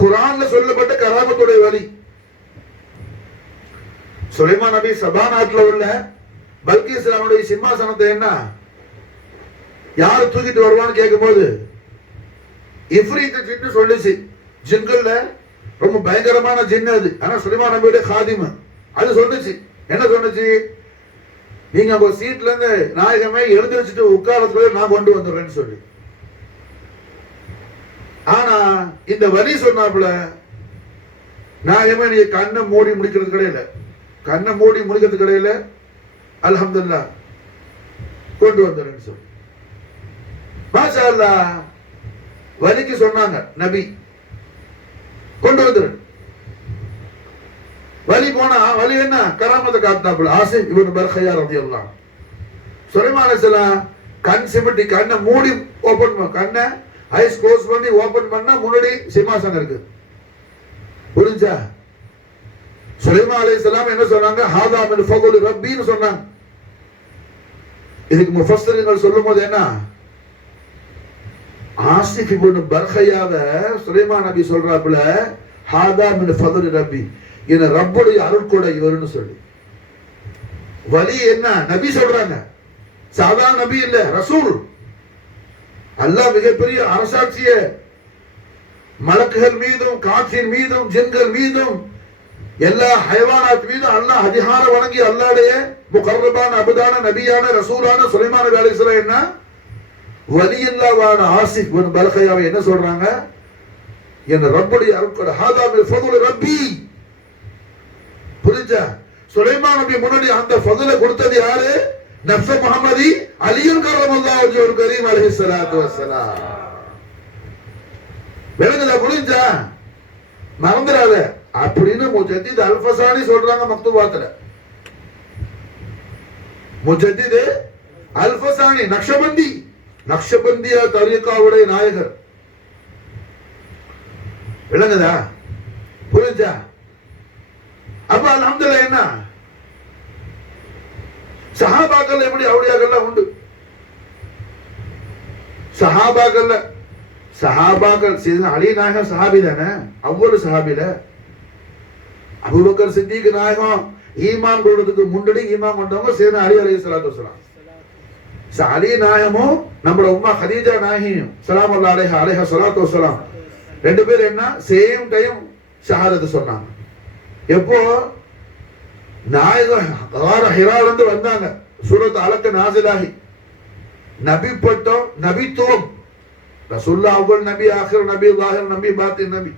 குர்ஆன்ல சொல்லப்பட்ட கராமத்துடைய வழி. சுலைமான் நபி சபா நாட்டுல உள்ள பல்கீஸ் ராணியுடைய சிம்மாசனத்தை என்ன யாரு தூக்கிட்டு வருவான்னு கேட்கும்போது இஃப்ரீத் ஜின்னு சொல்லிச்சு. ஜின்கள்ல ரொம்ப பயங்கரமான ஜின்னு அது. ஆனா சுலைமான் நபியுடைய காதிம் அது சொன்னுச்சு. என்ன சொன்னுச்சு? நீங்க உங்க சீட்ல இருந்து நாயகமே எழுந்திருச்சுட்டு உட்காரத்துக்குள்ள நான் கொண்டு வந்துடுறேன்னு சொல்லி. ஆனா இந்த வலி சொன்னாப்புல நாயகமே நீங்க கண்ணை மூடி முடிக்கிறது கிடையாது, கண்ணை மூடி முடிக்கிறது கிடையாது, அல்ஹம்துலில்லாஹ் கொண்டு வந்துடுறேன்னு சொல்லி மாஷா அல்லாஹ் வலிக்கு சொன்னாங்க நபி கொண்டு வந்துரு. வலி போனா வலி என்ன கராமத்தை காட்டினாப்புல ஆசிஃப் இப்னு பர்ஹயா ரலியல்லாஹு. சுலைமான் அலைஹிஸ்ஸலாம் கண் சிமிட்டி கண்ணை மூடி ஓபன் பண்ண, கண்ணை ஐஸ் க்ளோஸ் பண்ணி ஓபன் பண்ணா முன்னாடி சிம்மாசனம் இருக்கு. புரிஞ்சா? சுலைமான் அலைஹிஸ்ஸலாம் என்ன சொன்னாங்க? ஹாதா மின் ஃபதுல் ரப்பின்னு சொன்னாங்க. இதுக்கு முஃபஸ்ஸிரீன்கள் சொல்லும்போது என்ன ஆசிஃப் இப்னு பர்ஹயாவை சுலைமான் நபி சொல்றாப்புல ஹாதா மின் ஃபதுல் ரப்பி, என்ன ரப்புடைய அருள் கூட இவருன்னு சொல்லி. வலி என்ன நபி சொல்றாங்க, சாதாரண நபி இல்ல, ரசூல். அல்லாஹ் மிகப்பெரிய அரசாட்சிய மலக்குகள் மீதும் காற்றின் மீதும் ஜின்கள் மீதும் எல்லா ஹைவானாத் மீதும் அல்லாஹ் அதிகாரம் வழங்கி அல்லாஹ்வுடைய முகர்ரபான அபுதான நபியான ரசூலான சுலைமான் நபி அலைஹிஸ்ஸலாம் என்ன வலியில்லாவான ஆசிஃப் இப்னு பர்ஹயாவை என்ன சொல்றாங்க? என்ன ரப்புடைய அருள் ஹாதா மின் ஃபதுல் ரப்பி. புரிஞ்சா? சுலைமான் நபி முன்னாடி அந்த ஃபதுலை கொடுத்தது யாரு? நஃப்ஸ முஹம்மதி அலியுல் கர்ரமல்லாஹு வஜ்ஹுல் கரீம் அலைஹிஸ்ஸலாத்து வஸ்ஸலாம். விளங்குதா? புரிஞ்சா? மறந்துடாத அப்படின்னு முஜத்தித் அல்ஃபசானி சொல்றாங்க மக்தூபாத்துல. முஜத்தித் அல்ஃபசானி நக்ஷபந்தி, நக்ஷபந்தியா தரீகாவுடைய நாயகர். விளங்குதா? புரிஞ்சா? அப்ப அல்ஹம்துலில்லாஹ் என்ன சஹாபாக்கள் எப்படி அவுலியாக்கள்லாம் உண்டு. சஹாபாக்கள் சையதுனா அலி நாயகம் சஹாபி தானே, அவ்வளவு சஹாபில. அபூபக்கர் சித்திக் நாயகம் ஈமான் கொள்றதுக்கு முன்னாடி ஈமான் கொண்டவங்க சையதுனா அலி அலைஹிஸ்ஸலாத்து வஸலாம். அலி நாயகமும் நம்மளோட உம்மா ஹதீஜா நாயகியும் ஸலல்லாஹு அலைஹி ஸலாத்து வஸலாம் ரெண்டு பேரும் என்ன சேம் டைம் ஷஹாதத் சொன்னாங்க. எப்போ நாயகம் ஹிரால இருந்து வந்தாங்க, சூரத் அலக் நாசிலாகி நபி பட்டம் நபித்துவம் ரசூலுல்லாஹ் அவ்வல் நபி ஆகிர் நபி ஸாஹிர் நபி பாத்தின் நபி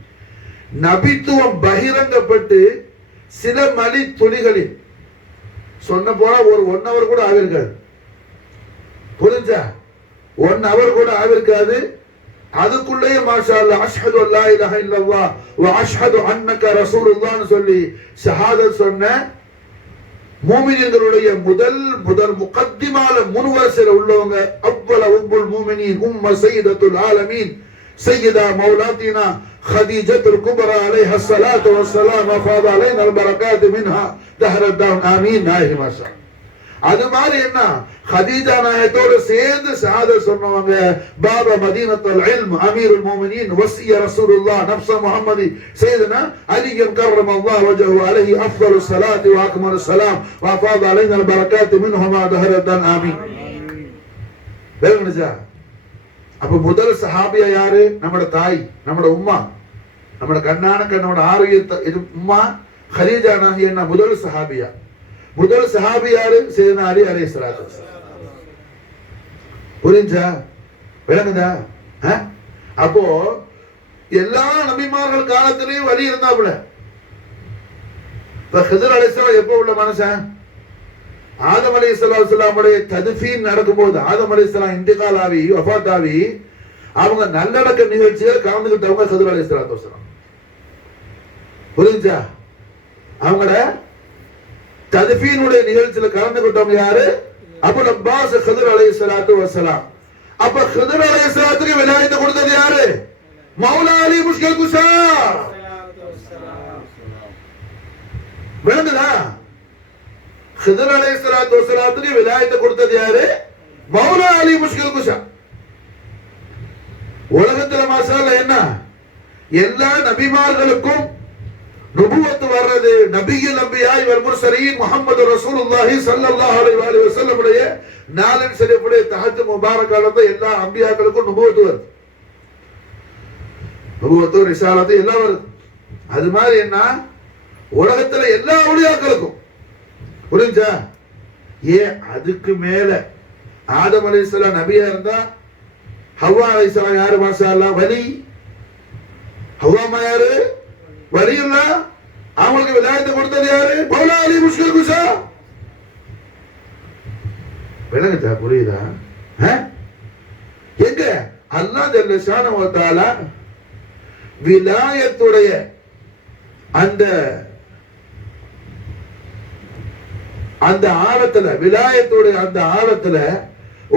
நபித்துவம் பகிரங்கப்பட்டு சில மலி துளிகளில் சொன்ன போல ஒரு 1 hour கூட ஆகிருக்காது. புரிஞ்சா? 1 hour கூட ஆகிருக்காது. அதுக்குள்ளேயே மாஷா அல்லாஹ் அஷ்ஹது அல்லா இலாஹ இல்லல்லாஹ் வ அஷ்ஹது அன்னக ரசூலுல்லாஹ்னு சொல்லி ஷஹாதத் சொன்ன மூமின்களுடைய முதல் முகத்திமால முன்வரிசையில் உள்ளவங்க அவ்வள உம்முல் மூமினீன் உம்ம சய்யிதத்துல் ஆலமீன் சய்யிதா மௌலாத்தினா ஹதீஜத்துல் குப்ரா அலைஹா ஸலாத்து வஸ்ஸலாம் வஃபாத அலைனா அல் பரகாத் மின்ஹா தஹரத் ஆமீன். நாயகி மாஷா அது மாதிரி என்ன ஹதீஜா நாயகத்தோடு சேர்ந்து ஷஹாதத் சொன்னவங்க பாபா மதீனத்துல் இல்ம் அமீருல் மூமினீன் வஸிய ரசூலுல்லாஹ் நஃப்ஸ முஹம்மதி சையதுனா அலி கர்ரமல்லாஹு வஜஹு அலைஹி அஃதலுஸ் ஸலாத்தி வ அக்மலுஸ் ஸலாம் வ அஃபாத அலைனா அல் பரகாத் மின்ஹுமா தஹரத் ஆமீன். வேணுச்சா? அப்ப முதல் சஹாபியா யாரு? நம்மட தாய், நம்மட உம்மா, நம்மட கண்ணான கண்ணோட ஆரோக்கிய உம்மா ஹதீஜா நாயகி என்ன முதல் சஹாபியா. முதல் சஹாபி யாரு? சையதுனா அலி அலைஹிஸ்ஸலாத்து வஸ்ஸலாம். புரிஞ்சா? விளங்குதா? அப்போ எல்லா நபிமார்கள் காலத்திலேயும் வலி இருந்தாப்புல. இப்ப ஹிதர் அலைஹிஸ்ஸலாம் எப்போ உள்ள மனுஷன்? ஆதம் அலைஹிஸ்ஸலாமுடைய தத்ஃபீன் நடக்கும்போது ஆதம் அலைஹிஸ்ஸலாம் இன்திகால் ஆகி வஃபாத் ஆகி அவங்க நல்லடக்க நிகழ்ச்சியில் கலந்துக்கிட்டவங்க ஹிதர் அலைஹிஸ்ஸலாத்து வஸ்ஸலாம். புரிஞ்சா? அவங்கள தத்ஃபீனுடைய நிகழ்ச்சியில கலந்துக்கிட்டவங்க யாரு? அபுல் அப்பாஸ் ஹிதர் அலைஹிஸ்ஸலாத்து வஸ்ஸலாம். அப்ப ஹிதர் அலைஹிஸ்ஸலாத்துக்கு விலாயத்தை கொடுத்தது யாரு? மௌலா அலி முஷ்கில் குஷா. விளங்குதா? ஹிதர் அலைஹிஸ்ஸலாத்து வஸ்ஸலாத்துக்கு விலாயத்தை கொடுத்தது யாரு? மௌலா அலி முஷ்கில் குஷா. உலகத்துல மாஷாஅல்லாஹ் என்ன எல்லா நபிமார்களுக்கும் நபுவத் வர்றது நபியுல் அன்பியாய் வல் முர்சலீன் முஹம்மது ரசூலுல்லாஹி ஸல்லல்லாஹு அலைஹி வஸல்லம் உடைய நாலன் ஷரீஃபுடைய தஹஜ் முபாரக்கால எல்லா அன்பியாக்களுக்கும் நபுவத் வருது. நபுவத் ரிசாலத் எல்லாம் வருது. அது மாதிரி என்ன உலகத்துல எல்லா அவுலியாக்களுக்கும். புரிஞ்சா? அதுக்கு மேல ஆதம் அலைஹிஸ்ஸலாம் நபியா இருந்தா ஹவ்வா அலைஹிஸ்ஸலாம் யாரு? மாஷாஅல்லாஹ் வலி. ஹவ்வா யாரு? வலியுல்ல. அவங்களுக்கு விலாயத்தை கொடுத்தது யாரு? மௌலா அலி முஷ்கில் குஷா. விளங்குதா? புரியுதா? எங்க அல்லாஹ் ஜல்ல ஷானஹு வ தஆலா விலாயத்துடைய அந்த ஆழத்துல விலாயத்துடைய அந்த ஆழத்துல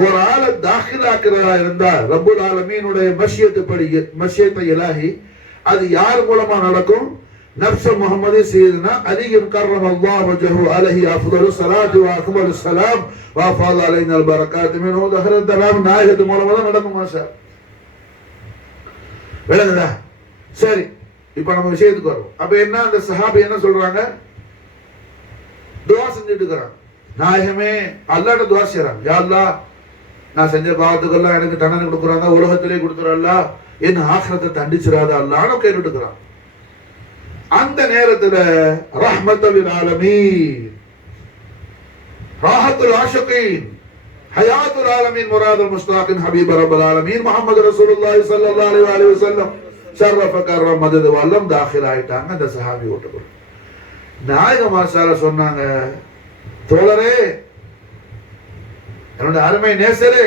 ஒரு ஆளை தாখিলাக்குறதா இருந்தால் ரப்புல் ஆலமீனுடைய மஷியத்தை இலாஹி அது யார் மூலமா நடக்கும்? நஃப்ஸ முஹம்மதி சையதுனா அலி கர்ரமல்லாஹு வஜஹு அலைஹி அஃதலுஸ் ஸலாத்தி வ அக்மலுஸ் ஸலாம் வ அஃபாத அலைனா அல் பரகாத் மின்ஹு தஹரத் தலாம் நாயகத்து மூலமா தான் நடக்கும். மாஷா விளங்குதா? சரி, இப்ப நம்ம விஷயத்துக்கு வருவோம். அப்ப என்ன அந்த சஹாபி என்ன சொல்றாங்க? துஆ செஞ்சுட்டு இருக்காங்க. நாயகமே அல்லாஹ்ட்ட துஆ செய்றாங்க. யா அல்லாஹ், நான் செஞ்ச பாவத்துக்கெல்லாம் எனக்கு தண்டனை கொடுக்குறாங்க, உலகத்திலே கொடுத்துறல்ல, என்ன ஆখিরাতে தண்டிச்சிராத அல்லாஹ்னு கேட்டுட்டு இருக்காங்க. அந்த நேரத்துல ரஹ்மத்துல் லில் ஆலமீன், ராஹத்துல் ஆஷிகீன், ஹயாத்துல் ஆலமீன், முராதுல் முஸ்தாகின், ஹபீப் ரப்பல் ஆலமீன் முஹம்மது ரசூலுல்லாஹி ஸல்லல்லாஹு அலைஹி வஸல்லம் ஷர்ரஃப கர்ரம் மதது வல்லம் தாখিল ஆயிட்டாங்க. அந்த சஹாபி ஓட்டப்படும் நாயகம் மாஷாஅல்லாஹ் சொன்னாங்க, தோழரே, என்னோட அருமை நேசரே,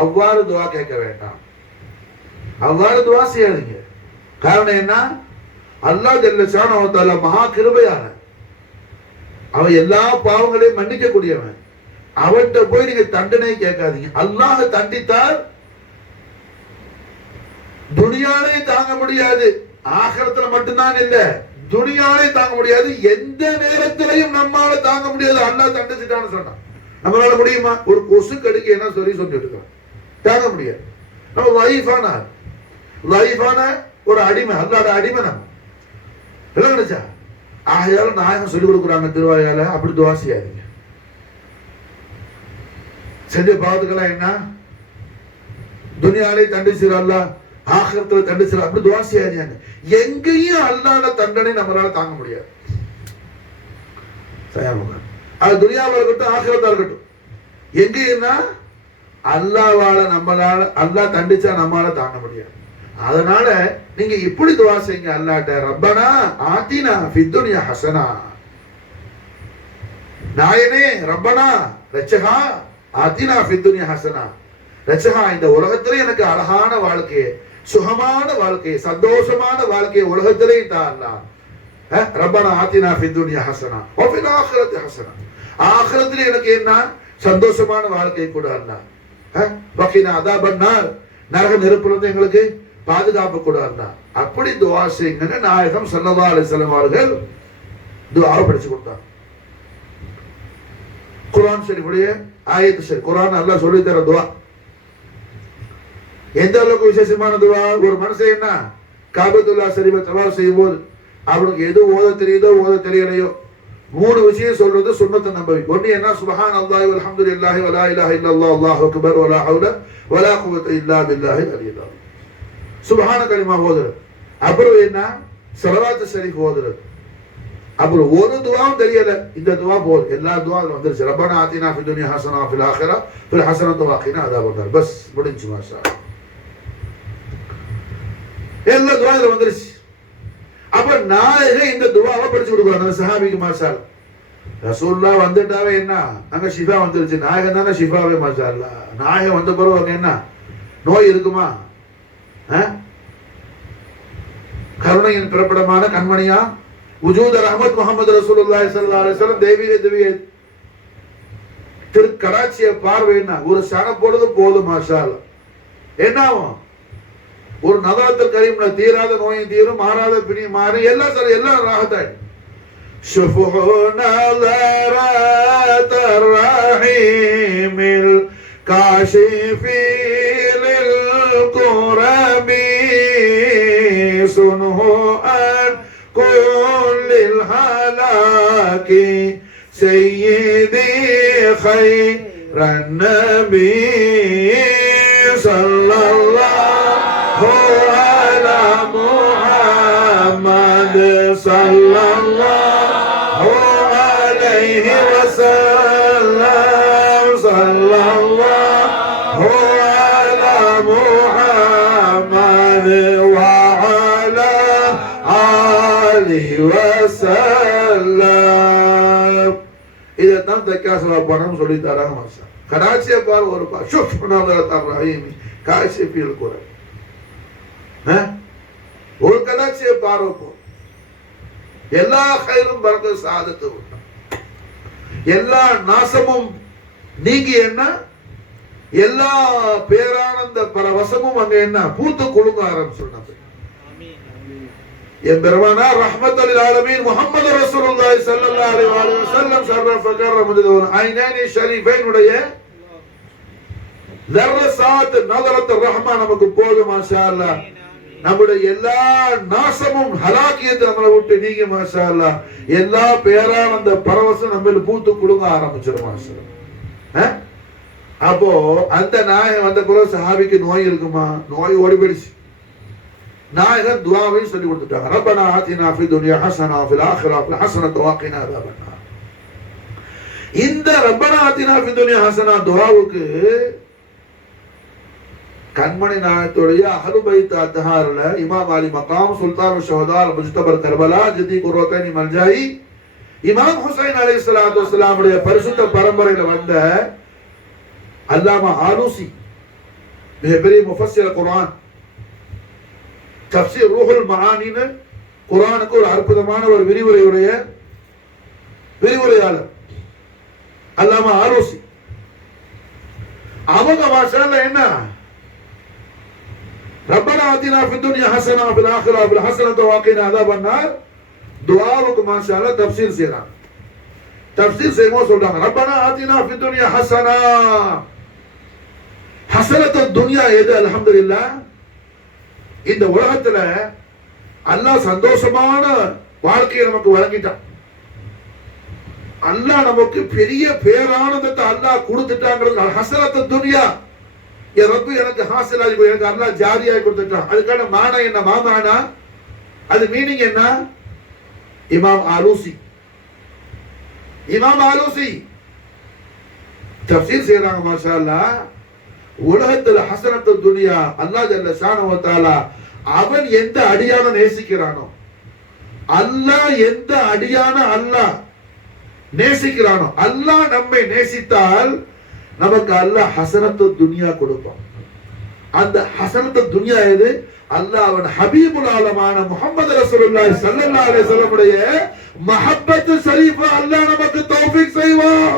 அவ்வாறு துஆ கேட்க வேண்டாம், அவ்வாறு துஆ செய்யாதீங்க. காரணம் என்ன? அல்லாஹ் ஜல்ல ஷானஹு வ தஆலா மகா கிருபையான அவன் எல்லா பாவங்களையும் மன்னிக்க கூடியவன். அவன்கிட்ட போய் நீங்க தண்டனை கேட்காதீங்க. அல்லாஹ் தண்டித்தால் துனியாலே தாங்க முடியாது, ஆகிரத்துல மட்டும்தான் இல்ல, துனியாலே தாங்க முடியாது, எந்த நேரத்திலையும் நம்மால தாங்க முடியாது. அல்லாஹ் தண்டிச்சிட்டான்னு சொன்னான். நம்மளால முடியுமா? ஒரு கொசு கடிக்க என்ன சொல்லிட்டு இருக்கோம், தாங்க முடியாது. நம்ம லைஃபான ஒரு அடிமை, அல்லாத அடிமை நம்ம. விளங்குச்சா? ஆகையால நாயகம் சொல்லிக் கொடுக்குறாங்க திருவாயால, அப்படி துஆ செய்யாதீங்க. செஞ்ச பாவத்துக்கெல்லாம் என்ன? துனியாலே தண்டிச்சிரு அல்லாஹ், ஆகிரத்துல தண்டிச்சிரு, அப்படி துஆ செய்யாதீங்க. எங்கேயும் அல்லாஹ்வோட தண்டனை நம்மளால தாங்க முடியாது. அது துனியாவா இருக்கட்டும், ஆகிரத்தா இருக்கட்டும், எங்கேயும்னா அல்லாஹ்வால நம்மளால, அல்லாஹ் தண்டிச்சா நம்மளால தாங்க முடியாது. அதனால நீங்க இப்படி துஆ செய்யுங்க அல்லாஹ்ட்ட, ரப்பனா ஆத்தினா ஃபித் துன்யா ஹஸனா, நாயனே ரப்பனா ரச்சகா ஆத்தினா ஃபித் துன்யா ஹஸனா, ரச்சகா இந்த உலகத்துல எனக்கு அழகான வாழ்க்கையை, சுகமான வாழ்க்கையை, சந்தோஷமான வாழ்க்கையை உலகத்திலேயும் தான் அல்லாஹ். ரப்பனா ஆத்தினா ஃபித் துன்யா ஹஸனா வ ஃபில் ஆখিরাতি ஹஸனா, ஆখিরাத்திலே எனக்கு என்ன சந்தோஷமான வாழ்க்கை கூட அல்லாஹ். வகினா அதாபன் நார், நரக நெருப்பிலிருந்து எங்களுக்கு பாதுகாப்பு கூட அல்லாஹ். அப்படி துஆ செய்யுங்க நாயகம் ஸல்லல்லாஹு அலைஹி வஸல்லம் அவர்கள் துஆவை படிச்சு கொடுத்தாங்க. குர்ஆன் ஷரீஃபுடைய ஆயத்து ஷரீஃப், குர்ஆன் அல்லாஹ் சொல்லி தர துஆ. எந்த அளவுக்கு விசேஷமான துஆ! ஒரு மனுஷன் என்ன காபத்துல்லா ஷரீஃபை தவாஃப் செய்யும்போது அவனுக்கு எது ஓத தெரியுதோ ஓத தெரியலையோ 3 விஷயம் சொல்றது சுன்னத்து நபவி. ஒண்ணு என்ன? சுப்ஹான் அல்லாஹி வல்ஹம்துலில்லாஹி வலா இலாஹ இல்லல்லாஹ் அல்லாஹு அக்பர் வலா ஹவுல வலா குவத்த இல்லா பில்லாஹில் அலியில் அஸீம். சுப்ஹான கலிமா ஓதுறது. அப்புறம் என்ன? ஸலவாத் ஷரீஃப் ஓதுறது. அப்புறம் ஒரு துஆவும் தெரியல, இந்த துஆ போதும். எல்லா துஆவும் வந்துருச்சு. ரப்பனா ஆத்தினா ஃபித் துன்யா ஹஸனா வ ஃபில் ஆখিরা ஃபில் ஹஸனத்து வ கினா அஸாபன் நார். பஸ் முடிஞ்சு. மாஷா அல்லாஹ். எல்லா துஆவும் வந்துருச்சு. அப்ப நாயகம் இந்த துஆவை படிச்சு கொடுக்குறாங்க அந்த சஹாபிக்கு. மாஷா அல்லாஹ். ரசூலுல்லாஹ் வந்துட்டாவே என்ன அங்க ஷிஃபா வந்துருச்சு. நாயகம் தானே ஷிஃபாவே. மாஷா அல்லாஹ். நாயகம் வந்த பிறகு அங்க என்ன நோய் இருக்குமா? கருணையின் பிறப்பிடமான கண்மணியா வஜூத் ரஹ்மத் முஹம்மது ரசூலுல்லாஹி ஸல்லல்லாஹு அலைஹி வஸல்லம் தெய்வீக திவ்ய திரு கராச்சிய பார்வைன்னா ஒரு சன பொழுது போதும். மாஷா அல்லாஹ். என்ன ஆகும்? ஒரு நதாத்தல் கரீம்ல தீராத நோயும் தீரும், மாறாத பிணி மாறி எல்லாம் சரி, எல்லாம் ராஹத்தாயிடும். ஷுஃபூனா ذرات الرحيم الكاشف للكرب صنه عن كل الهلاك سيدي خير النبي صلى الله على محمد صلى الله عليه وسلم صلى الله على محمد وعلى آله وسلم. இதைத்தான் தக்காசலா பணம் சொல்லி தராங்க. மாஷா கராச்சியை பாரு ஒரு பா ஷுஃப்னா ரஹீம் காஷிஃபில் குர்ஆன் ஒரு கடாட்சியை பார்ப்போம். எல்லா கைரும் பரக்கத் சாதத்து எல்லா நாசமும் நீங்கி என்ன எல்லா பேரானந்த பரவசமும் அங்க என்ன பூத்து குலுங்க ஆரம்பிச்சுட்டாங்க. என் பெருமானார் ரஹ்மத்துல் ஆலமீன் முஹம்மது ரசூலுல்லாஹி ஸல்லல்லாஹு அலைஹி வஸல்லம் ஷரஃப கர்ரமதுல் ஐனானி ஷரீஃபைன் உடைய தர்ரசாத் நதரத் ரஹ்மா நமக்கு போதும். மாஷா அல்லாஹ். நம்முடைய எல்லா நாசமும் ஹலாக்கியத்தை நம்மளை விட்டு நீங்க. மாஷா அல்லாஹ். எல்லா பேரானந்த பரவசம் நம்ம பூத்து குலுங்க ஆரம்பிச்சிடும். மாஷா அல்லாஹ். அப்போ அந்த நாயகம் வந்த பிறகு சஹாபிக்கு நோய் இருக்குமா? நோய் ஓடி போயிடுச்சு. நாயகன் துஆவை சொல்லி கொடுத்துட்டாங்க. ரப்பனா ஆத்தினா ஃபித் துன்யா ஹஸனா வ ஃபில் ஆখিরাতি ஹஸனத்து வ கினா அஸாபன் நார். இந்த ரப்பனா ஆத்தினா ஃபித் துன்யா ஹஸனா துஆவுக்கு கண்மணி நாயகத்துடைய அஹ்லு பைத் அத்ஹார்ல இமாம் அலி மகாம் சுல்தான் ஷுஹதா முஜ்தபர் கர்பலா ஜதி குர்ரத்தைனி மல்ஜாயி இமாம் ஹுசைன் அலைஹிஸ்ஸலாத்து வஸ்ஸலாம் உடைய பரிசுத்த பரம்பரையில வந்த அல்லாமா ஆலூசி மிகப்பெரிய முஃபஸ்ஸிர் குர்ஆன் தஃப்சீர் ரூஹுல் மஆனின்னு குர்ஆனுக்கு ஒரு அற்புதமான ஒரு விரிவுரையாளர் அல்லாமா ஆலூசி. அவங்க மாஷாஅல்லா என்ன ரப்பனா ஆத்தினா ஃபித் துன்யா ஹஸனா வ ஃபில் ஆখিরাতি ஃபில் ஹஸனத்து வ கினா அஸாபன் நார் துஆவுக்கு மாஷாஅல்லா தஃப்சீர் செய்றாங்க. தஃப்சீர் செய்யும்போது சொல்றாங்க ரப்பனா ஆத்தினா ஃபித் துன்யா ஹஸனா. ஹஸனத்து துன்யா எது? அல்ஹம்துலில்லாஹ். இந்த உலகத்துல அல்லாஹ் சந்தோஷமான வாழ்க்கையை நமக்கு வழங்கிட்டான். அல்லாஹ் நமக்கு பெரிய பேரானந்தத்தை அல்லாஹ் கொடுத்துட்டாங்கிறது ஹஸனத்து துன்யா. என் ரப்பு எனக்கு ஹாசிலாகி எனக்கு அல்லாஹ் ஜாரியாகி கொடுத்துட்டான். அதுக்கான மானா என்ன? மாமானா அது மீனிங் என்ன? இமாம் ஆலூசி தஃப்சீர் செய்றாங்க. மாஷா அல்லாஹ். உலகத்துல ஹஸனத்து துன்யா அல்லாஹ் ஜல்ல ஷானஹு வ தஆலா அவன் எந்த அடியான நேசிக்கிறானோ, அல்லாஹ் எந்த அடியான அல்லாஹ் நேசிக்கிறானோ, அல்லாஹ் நம்மை நேசித்தால் நமக்கு அல்லாஹ் ஹஸனத்து துன்யா கொடுப்பான். அந்த ஹசனத்து துன்யா எது? அல்லாஹ்வின் ஹபீபுல் ஆலமான முஹம்மது ரசூலுல்லாஹி ஸல்லல்லாஹு அலைஹி வஸல்லம் உடைய மஹப்பத் ஷரீஃபா அல்லாஹ் நமக்கு தௌஃபீக் செய்வான்.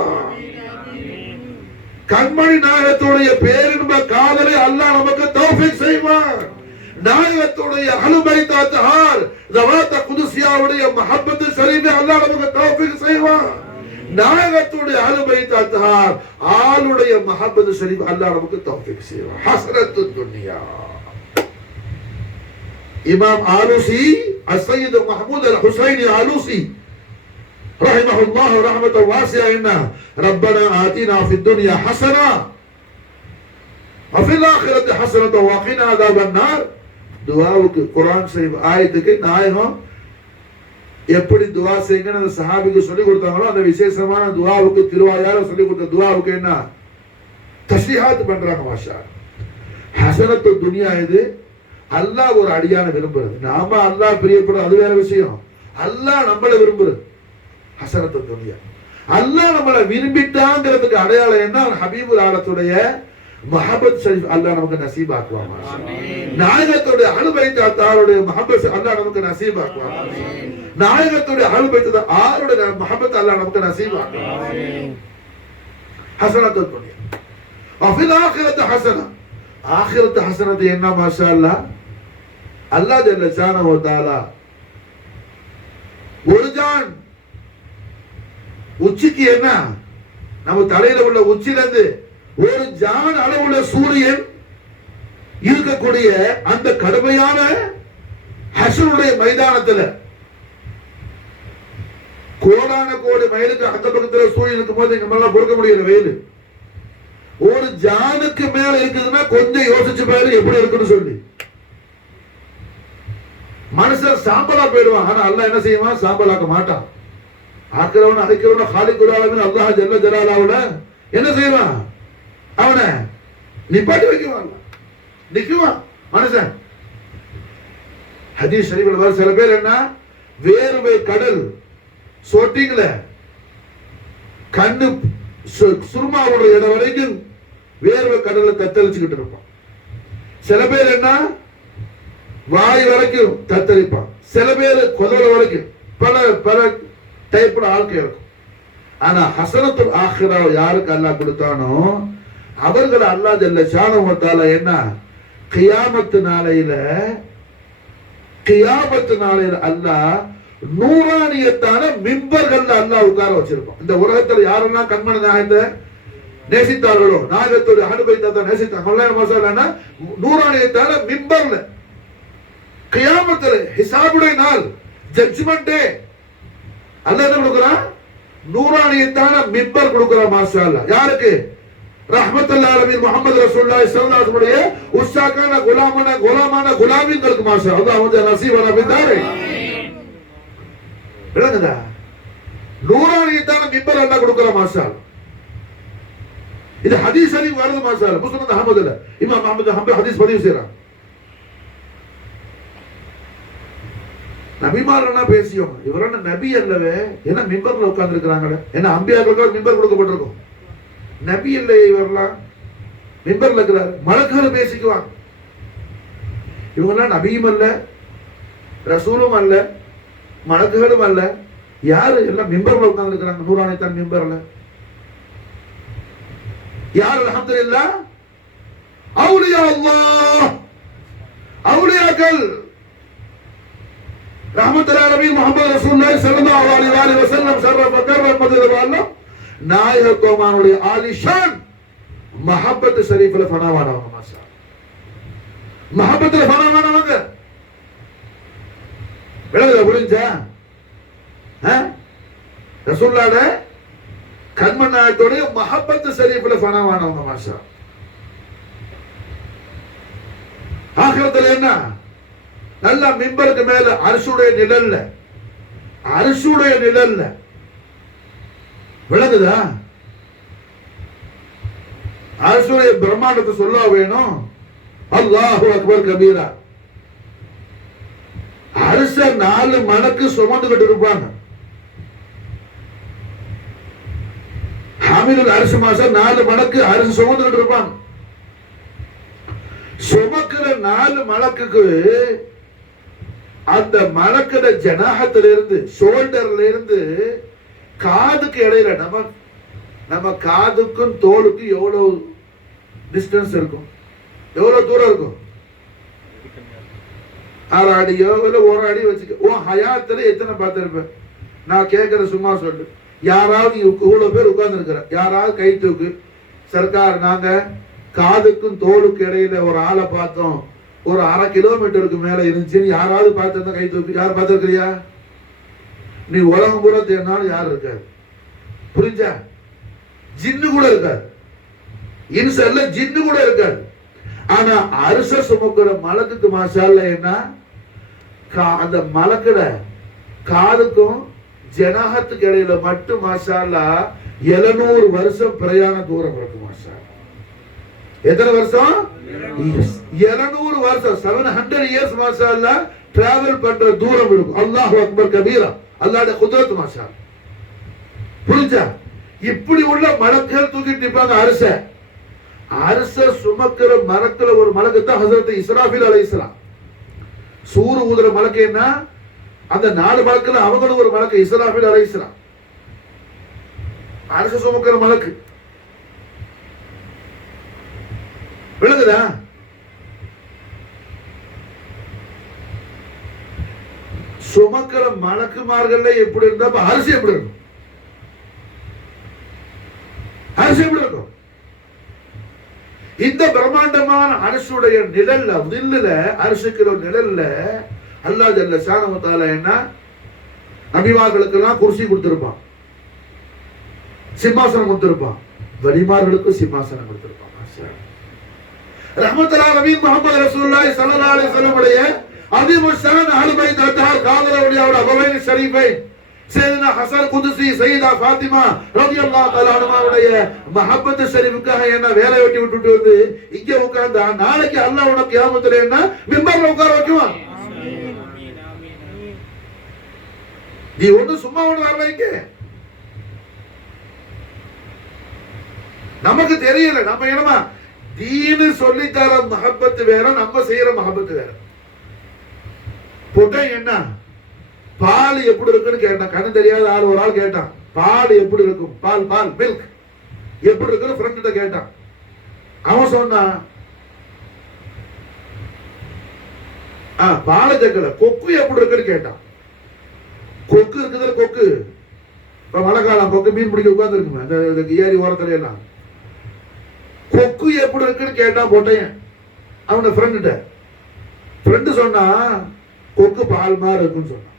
கண்மணி நாயகத்துடைய பேரின்ப காதலை அல்லாஹ் நமக்கு தௌஃபீக் செய்வான். நாயகத்துடைய அஹ்லு பைத் அத்ஹார் ஜவாத் குதுசியாவுடைய மஹப்பத் ஷரீஃபை அல்லாஹ் நமக்கு தௌஃபீக் செய்வான். நாயகத்துடைய அஹ்லு பைத் அத்ஹார் ஆளுடைய மஹப்பத் ஷரீஃப் அல்லாஹ் நமக்கு தௌஃபீக் செய்வான். ஹஸரத்து துன்யா. இமாம் ஆலூசி அஸ்ஸய்யித் மஹ்மூத் அல்-ஹுசைனி ஆலூசி ரஹிமஹுல்லாஹ் ரஹ்மத்தன் வாசியா இன்னா ரப்பனா ஆதினா ஃபித் துன்யா ஹஸனா வஃபில் ஆখিরাতি ஹஸனத்தன் வகினா அஸாபன் நார். துஆவுக்கு குர்ஆன் ஷரீஃப் ஆயத்துக்கு நாயகம் எப்படி துஆ செய்யுங்கன்னு அந்த சஹாபிக்கு சொல்லி கொடுத்தாங்களோ அந்த விசேஷமான துஆவுக்கு திருவாயால சொல்லி கொடுத்த துஆவுக்கு என்ன தஸ்பீஹாத் பண்றாங்க. மாஷா ஹஸனத்து துன்யா இது அல்லாஹ் ஒரு அடியான விரும்புறது. நாம அல்லாஹ் பிரியப்படுறது அது வேற விஷயம். அல்லாஹ் நம்மளை விரும்புறது ஹஸனத்து துன்யா. அல்லாஹ் நம்மளை விரும்பிட்டாங்கிறதுக்கு அடையாளம் என்ன? ஹபீபுல் ஆலத்துடைய மஹப்பத் ஷரீஃப் அல்லாஹ் நமக்கு நசீபாக்குவான். நாயகத்துடைய அஹ்லு பைத் அத்தாருடைய மஹப்பத் அல்லாஹ் நமக்கு நசீபாக்குவான். நாயகத்துடைய அஹ்லு பைத் ஆருடைய மஹப்பத் அல்லாஹ் நமக்கு நசீபாக்குவான். ஹஸனத்து துன்யா. வஃபில் ஆখিরাতি ஹஸனா. ஆখিরাத்து ஹஸனத்து என்ன? மாஷா அல்லாஹ். அல்லாஹ் ஜல்ல ஷானஹு வ தஆலா ஒரு ஜான் உச்சிக்கு என்ன நம்ம தலையில உள்ள உச்சிலிருந்து ஒரு ஜான் அளவுள்ள சூரியன் இருக்கக்கூடிய அந்த கடுமையான ஹஷருடைய மைதானத்துல கோடான கோடி மைலுக்கு அந்த பக்கத்துல சூரியன் இருக்கும் போது நம்மளால பொறுக்க முடியல வெயில். ஒரு ஜானுக்கு மேல இருக்குதுன்னா கொஞ்சம் யோசிச்சு பாரு எப்படி இருக்குன்னு சொல்லி. மனுஷன் சாம்பலா போயிடுவான். ஆனா அல்லாஹ் என்ன செய்வான்? சாம்பலாக்க மாட்டான். ஆக்கிறவன் அழைக்கிறவன காலிக்குல் ஆலமீன் அல்லாஹ் ஜல்ல ஜலாலுஹு என்ன செய்வான்? அவனை நிப்பாட்டி வைக்குவான், நிக்குவான் மனுஷன். ஹதீஸ் ஷரீஃப்ல வர சில பேர் என்ன வேர்வை கடல் சொட்டிங்கள கண்ணு சுருமாவோட இடம் வரைக்கும் வேர்வை கடல்ல தத்தளிச்சுக்கிட்டு இருப்பான். சில பேர் என்ன வாய் வரைக்கும் தத்தளிப்பான். சில பேர் கொதல வரைக்கும் பல பல டைப்ல ஆட்கள் இருக்கும். ஆனா ஹஸனத்துல் ஆখিরা யாருக்கு அல்லாஹ் கொடுத்தானோ அவர்கள் அல்லாஹ் ஜல்ல ஷானஹு வ தஆலா என்ன கியாமத் நாளையில அல்லாஹ் நூறானியத்தான மிம்பர்கள் அல்லாஹ் உட்கார வச்சிருப்பான். இந்த உலகத்துல யாரெல்லாம் கண்மணி நாயகத்தை நேசித்தார்களோ நாயகத்துடைய அஹ்லு பைத்தை நேசித்தாங்க நூறானியத்தான மிம்பர்ல கியாமத்துல ஹிசாபுடைய நாள் ஜட்ஜ்மென்ட் டே அல்லாஹ் என்ன கொடுக்குறான்? நூறானியத்தான மிம்பர் கொடுக்குறான். மாஷா அல்லாஹ். யாருக்கு? ரஹ்மத்துல் ஆலமீன் முஹம்மது ரசூலுல்லாஹி ஸல்லல்லாஹு அலைஹி வஸல்லம் உடைய உஸ்ஸாகான குலாமான குலாமீன்களுக்கு மாஷா அல்லாஹ் வந்து நசீபன பிதாரே. விளங்குதா? நூறானியத்தான மிம்பர் அல்லாஹ் கொடுக்குறான். மாஷா அல்லாஹ். இது ஹதீஸ் ஷரீஃப் வருது. மாஷா அல்லாஹ். முஸ்லிம் அஹ்மதுல இமாம் அஹ்மத் ஹம்பல் ஹதீஸ் பதிவு செய்றாங்க. நபிமாரனா பேசியோம் இவரான நபி அல்லவே என்ன மிம்பர்ல உட்கார்ந்து இருக்கிறாங்களே என்ன அம்பியாக்களுக்கு மிம்பர் கொடுக்கப்பட்டிருக்கும். நபி இல்லை இவரெல்லாம் மிம்பர்ல இருக்கிறார். மலக்குகள் பேசிக்குவாங்க. இவங்கெல்லாம் நபியும் அல்ல ரசூலும் அல்ல மலக்குகளும் அல்ல. யாரு? எல்லாம் மிம்பர்ல உட்கார்ந்து இருக்கிறாங்க. நூறானியத்தான் மிம்பர்ல யார்? அல்ஹம்துலில்லாஹ் அவுலியா அல்லாஹ் அவுலியாக்கள் ரஹ்மத்துல் ஆலமீன் முஹம்மது ரசூலுல்லாஹி ஸல்லல்லாஹு அலைஹி வஸல்லம் ஷர்ரஃப கர்ரம மதுல்லாஹ் நாயகத்துவமானுடைய ஆலிஷான் மஹப்பத் ஷரீஃப்ல ஃபனாவானவங்க. மாஷா மஹப்பத்துல ஃபனாவானவங்க. விளங்குதா? புரிஞ்சா? ரசூலுல்லாஹ்ட கண்மணி நாயகத்துடைய மஹப்பத் ஷரீஃப்ல ஃபனாவானவங்க. மாஷா ஆகிரத்துல என்ன நல்ல மிம்பருக்கு மேல அரசுடைய நிழல்ல விளங்குதா? அரசுடைய பிரம்மாண்டத்தை சொல்ல வேணும். அல்லாஹு அக்பர் கபீரா. அரச 4 மடக்கு சுமந்துகிட்டு இருப்பாங்க. ஹாமிலுல் அரசு மாசம் 4 மடக்கு அரசு சுமந்துகிட்டு இருப்பாங்க. சுமக்கிற 4 மலக்குக்கு அந்த மலக்கிற ஜனாகத்துல இருந்து ஷோல்டர்ல இருந்து காதுக்கு இடையில நம்ம காதுக்கும் தோலுக்கும் எவ்வளவு டிஸ்டன்ஸ் இருக்கும், எவ்வளவு தூரம் இருக்கும்? 6 அடியோ இல்ல 1 அடி வச்சுக்க. உன் ஹயாத்துல எத்தனை பார்த்திருப்பேன்? நான் கேட்கற சும்மா சொல்லு. யாராவது இவ்வளவு பேர் உட்கார்ந்து இருக்கிற, யாராவது கை தூக்கு. சர்க்கார், நாங்க காதுக்கும் தோலுக்கு இடையில ஒரு ஆளை பார்த்தோம், ஒரு 1/2 கிலோமீட்டருக்கு மேல இருந்துச்சுன்னு யாராவது பார்த்து கை தூக்கு. யார் பார்த்திருக்கிறியா? நீ உலகம் பூரா தேடினாலும் யாரும் இருக்காது. புரிஞ்சா? ஜின்னு கூட இருக்காது, இன்சல்ல ஜின்னு கூட இருக்காது. ஆனா அரச சுமக்கிற மலக்குக்கு மாஷால்ல என்ன, அந்த மலக்கிற காதுக்கும் ஜனாகத்துக்கு இடையில மட்டும் மாஷால்லா 700 வருஷம் பிரயாண தூரம் இருக்கு. மாஷா, எத்தனை வருஷம்? 700 வருஷம், 700 இயர்ஸ் மாஷால்லா டிராவல் பண்ற தூரம் இருக்கும். அல்லாஹு அக்பர் கபீரா, அல்லாஹ்வுடைய குத்ரத் மாஷா. புரிஞ்சா? இப்படி உள்ள மலக்குகள் தூக்கிட்டு நிப்பாங்க அரச சுமக்கிற மரத்துல ஒரு மலக்கு தான் ஹஜரத் இஸ்ராஃபில் அலைஹிஸ்ஸலாம். சூறு ஊதுற மலக்கு என்ன, அந்த 4 மலக்குல அவங்களும் ஒரு மலக்கு இஸ்ராஃபில் அலைஹிஸ்ஸலாம். அரச சுமக்கிற மலக்கு விளங்குதா? சுமக்கிற மலக்குமார்கள் எப்படி இருந்தா அரசு எப்படி இருக்கும்? அரசு எப்படி இருக்கும்? இந்த பிரம்மாண்டமான அரசுடைய நிழல்ல அரசுக்கிற நிழல்ல அல்லாஹ் ஜல்ல ஷானஹு வ தஆலா என்ன நபிமார்களுக்கு எல்லாம் குர்சி கொடுத்திருப்பான், சிம்மாசனம் கொடுத்திருப்பான். வலிமார்களுக்கு சிம்மாசனம் கொடுத்திருப்பான். ரஹ்மத்துல் ஆலமீன் முஹம்மது ரசூலுல்லாஹி ஸல்லல்லாஹு அலைஹி வஸல்லம் உடைய அதிமுல் ஷான் அஹ்லுல் பைத் அத்தஹார் காதலவுடைய அபவைன் ஷரீஃபைன் சையதுனா ஹசன் குதுசி, சையதா ஃபாத்திமா ரலியல்லாஹு தஆலா அன்ஹாவுடைய மஹப்பத் ஷரீஃப்காக என்ன வேலை வெட்டி விட்டுட்டு வந்து இங்க உட்கார்ந்தா நாளைக்கு அல்லாஹ் உனக்கு கியாமத்துல என்ன மிம்பர்ல உட்கார வைக்குவான். நீ ஒண்ணு சும்மா ஒண்ணு வரல. இங்க நமக்கு தெரியல, நம்ம என்னமா தீனு சொல்லி தர மஹப்பத் வேற, நம்ம செய்யற மஹப்பத் வேற. பொட்டை என்ன பால் எப்படி இருக்குன்னு கேட்டான். கண்ணு தெரியாத ஆள் ஒரு ஆள் கேட்டான், பால் எப்படி இருக்கும், பால் மில்க் எப்படி இருக்குன்னு ஃப்ரெண்ட் கேட்டான். அவன் சொன்னான், பாலை ஜக்கல கொக்கு எப்படி இருக்குன்னு கேட்டான். கொக்கு இருக்குதுல, கொக்கு இப்ப மழை காலம் கொக்கு மீன் பிடிக்க உட்கார்ந்து இருக்குமே அந்த ஏரி ஓரத்துல எல்லாம், கொக்கு எப்படி இருக்குன்னு கேட்டான் பொட்டையன் அவன ஃப்ரெண்டு சொன்னா கொக்கு பால் மாதிரி இருக்குன்னு சொன்னான்.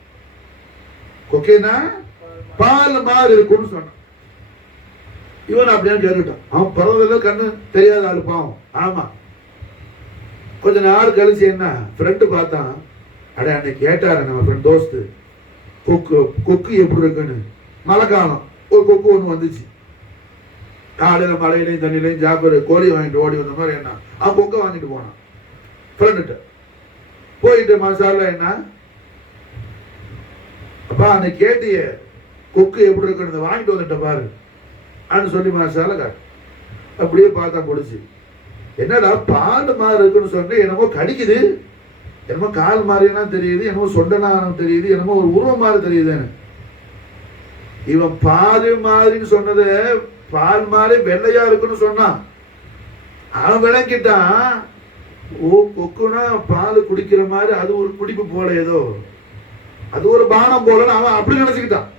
கொக்கேனா பால் மாதிரி இருக்குன்னு சொன்னான். இவன் அப்படியே கேட்டுட்டான். அவன் பரவாயில்ல, கண்ணு தெரியாத ஆளு பாவம். ஆமா, கொஞ்ச நாள் கழிச்சு என்ன ஃப்ரெண்டு பார்த்தான். அட அன்னைக்கு கேட்டாரு நம்ம ஃப்ரெண்ட் தோஸ்து, கொக்கு எப்படி இருக்குன்னு. மழை காலம் ஒரு கொக்கு ஒண்ணு வந்துச்சு. காலையில மழையிலையும் தண்ணியிலையும் ஜாப்பர் கோழி வாங்கிட்டு ஓடி வந்த மாதிரி என்ன அவன் கொக்கை வாங்கிட்டு போனான். ஃப்ரெண்டுட்ட போயிட்டு மாசால என்ன அப்பா அன்னைக்கு கேட்டிய கொக்கு எப்படி இருக்குன்னு வாங்கிட்டு வந்துட்ட பாரு அப்படின்னு சொல்லி மாசால காட்டு. அப்படியே பார்த்தா முடிச்சு, என்னடா பால் மாதிரி இருக்குன்னு சொன்ன, என்னமோ கடிக்குது, என்னமோ கால் மாதிரினா தெரியுது, என்னமோ சொண்டனானம் தெரியுது, என்னமோ ஒரு உருவம் மாதிரி தெரியுதுன்னு. இவன் பால் மாதிரின்னு சொன்னது பால் மாதிரி வெள்ளையா இருக்குன்னு சொன்னான். அவன் விளங்கிட்டான், ஓ கொக்குனா பால் குடிக்கிற மாதிரி அது ஒரு குடிப்பு போல, ஏதோ அது ஒரு பானம் போல அவன் அப்படி நினைச்சுக்கிட்டான்.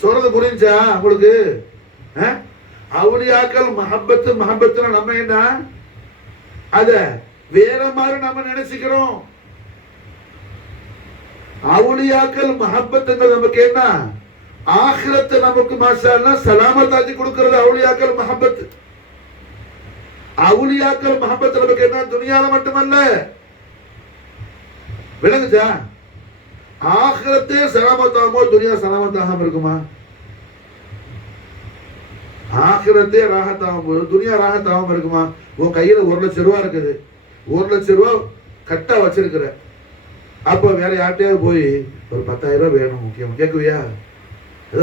சொல்றது புரிஞ்சா உங்களுக்கு? அவுலியாக்கள் மஹப்பத்து நம்ம என்ன அத வேற மாதிரி நம்ம நினைச்சுக்கிறோம். அவுலியாக்கள் மஹப்பத்துங்க நமக்கு என்ன ஆகிரத்தை நமக்கு மாஷாஅல்லாஹ் சலாமத்தாக்கி கொடுக்கிறது. அவுலியாக்கள் மஹப்பத், அவுலியாக்கள் மஹப்பத் நமக்கு என்ன துனியால மட்டுமல்ல, விளங்குச்சா? ஆகிரத்தே சலாமத்தாகுமோ துனியா சலாமத்தாகாம இருக்குமா? ஆகிரத்தே ராகத்தாகும் போது துனியா ராகத்தாகாம இருக்குமா? உன் கையில 1 லட்சம் ரூபா இருக்குது, 1 லட்சம் ரூபா கட்டா வச்சிருக்கிற, அப்ப வேற யார்கிட்டயாவது போய் ஒரு 10,000 ரூபாய் வேணும் முக்கியம் கேட்குவியா?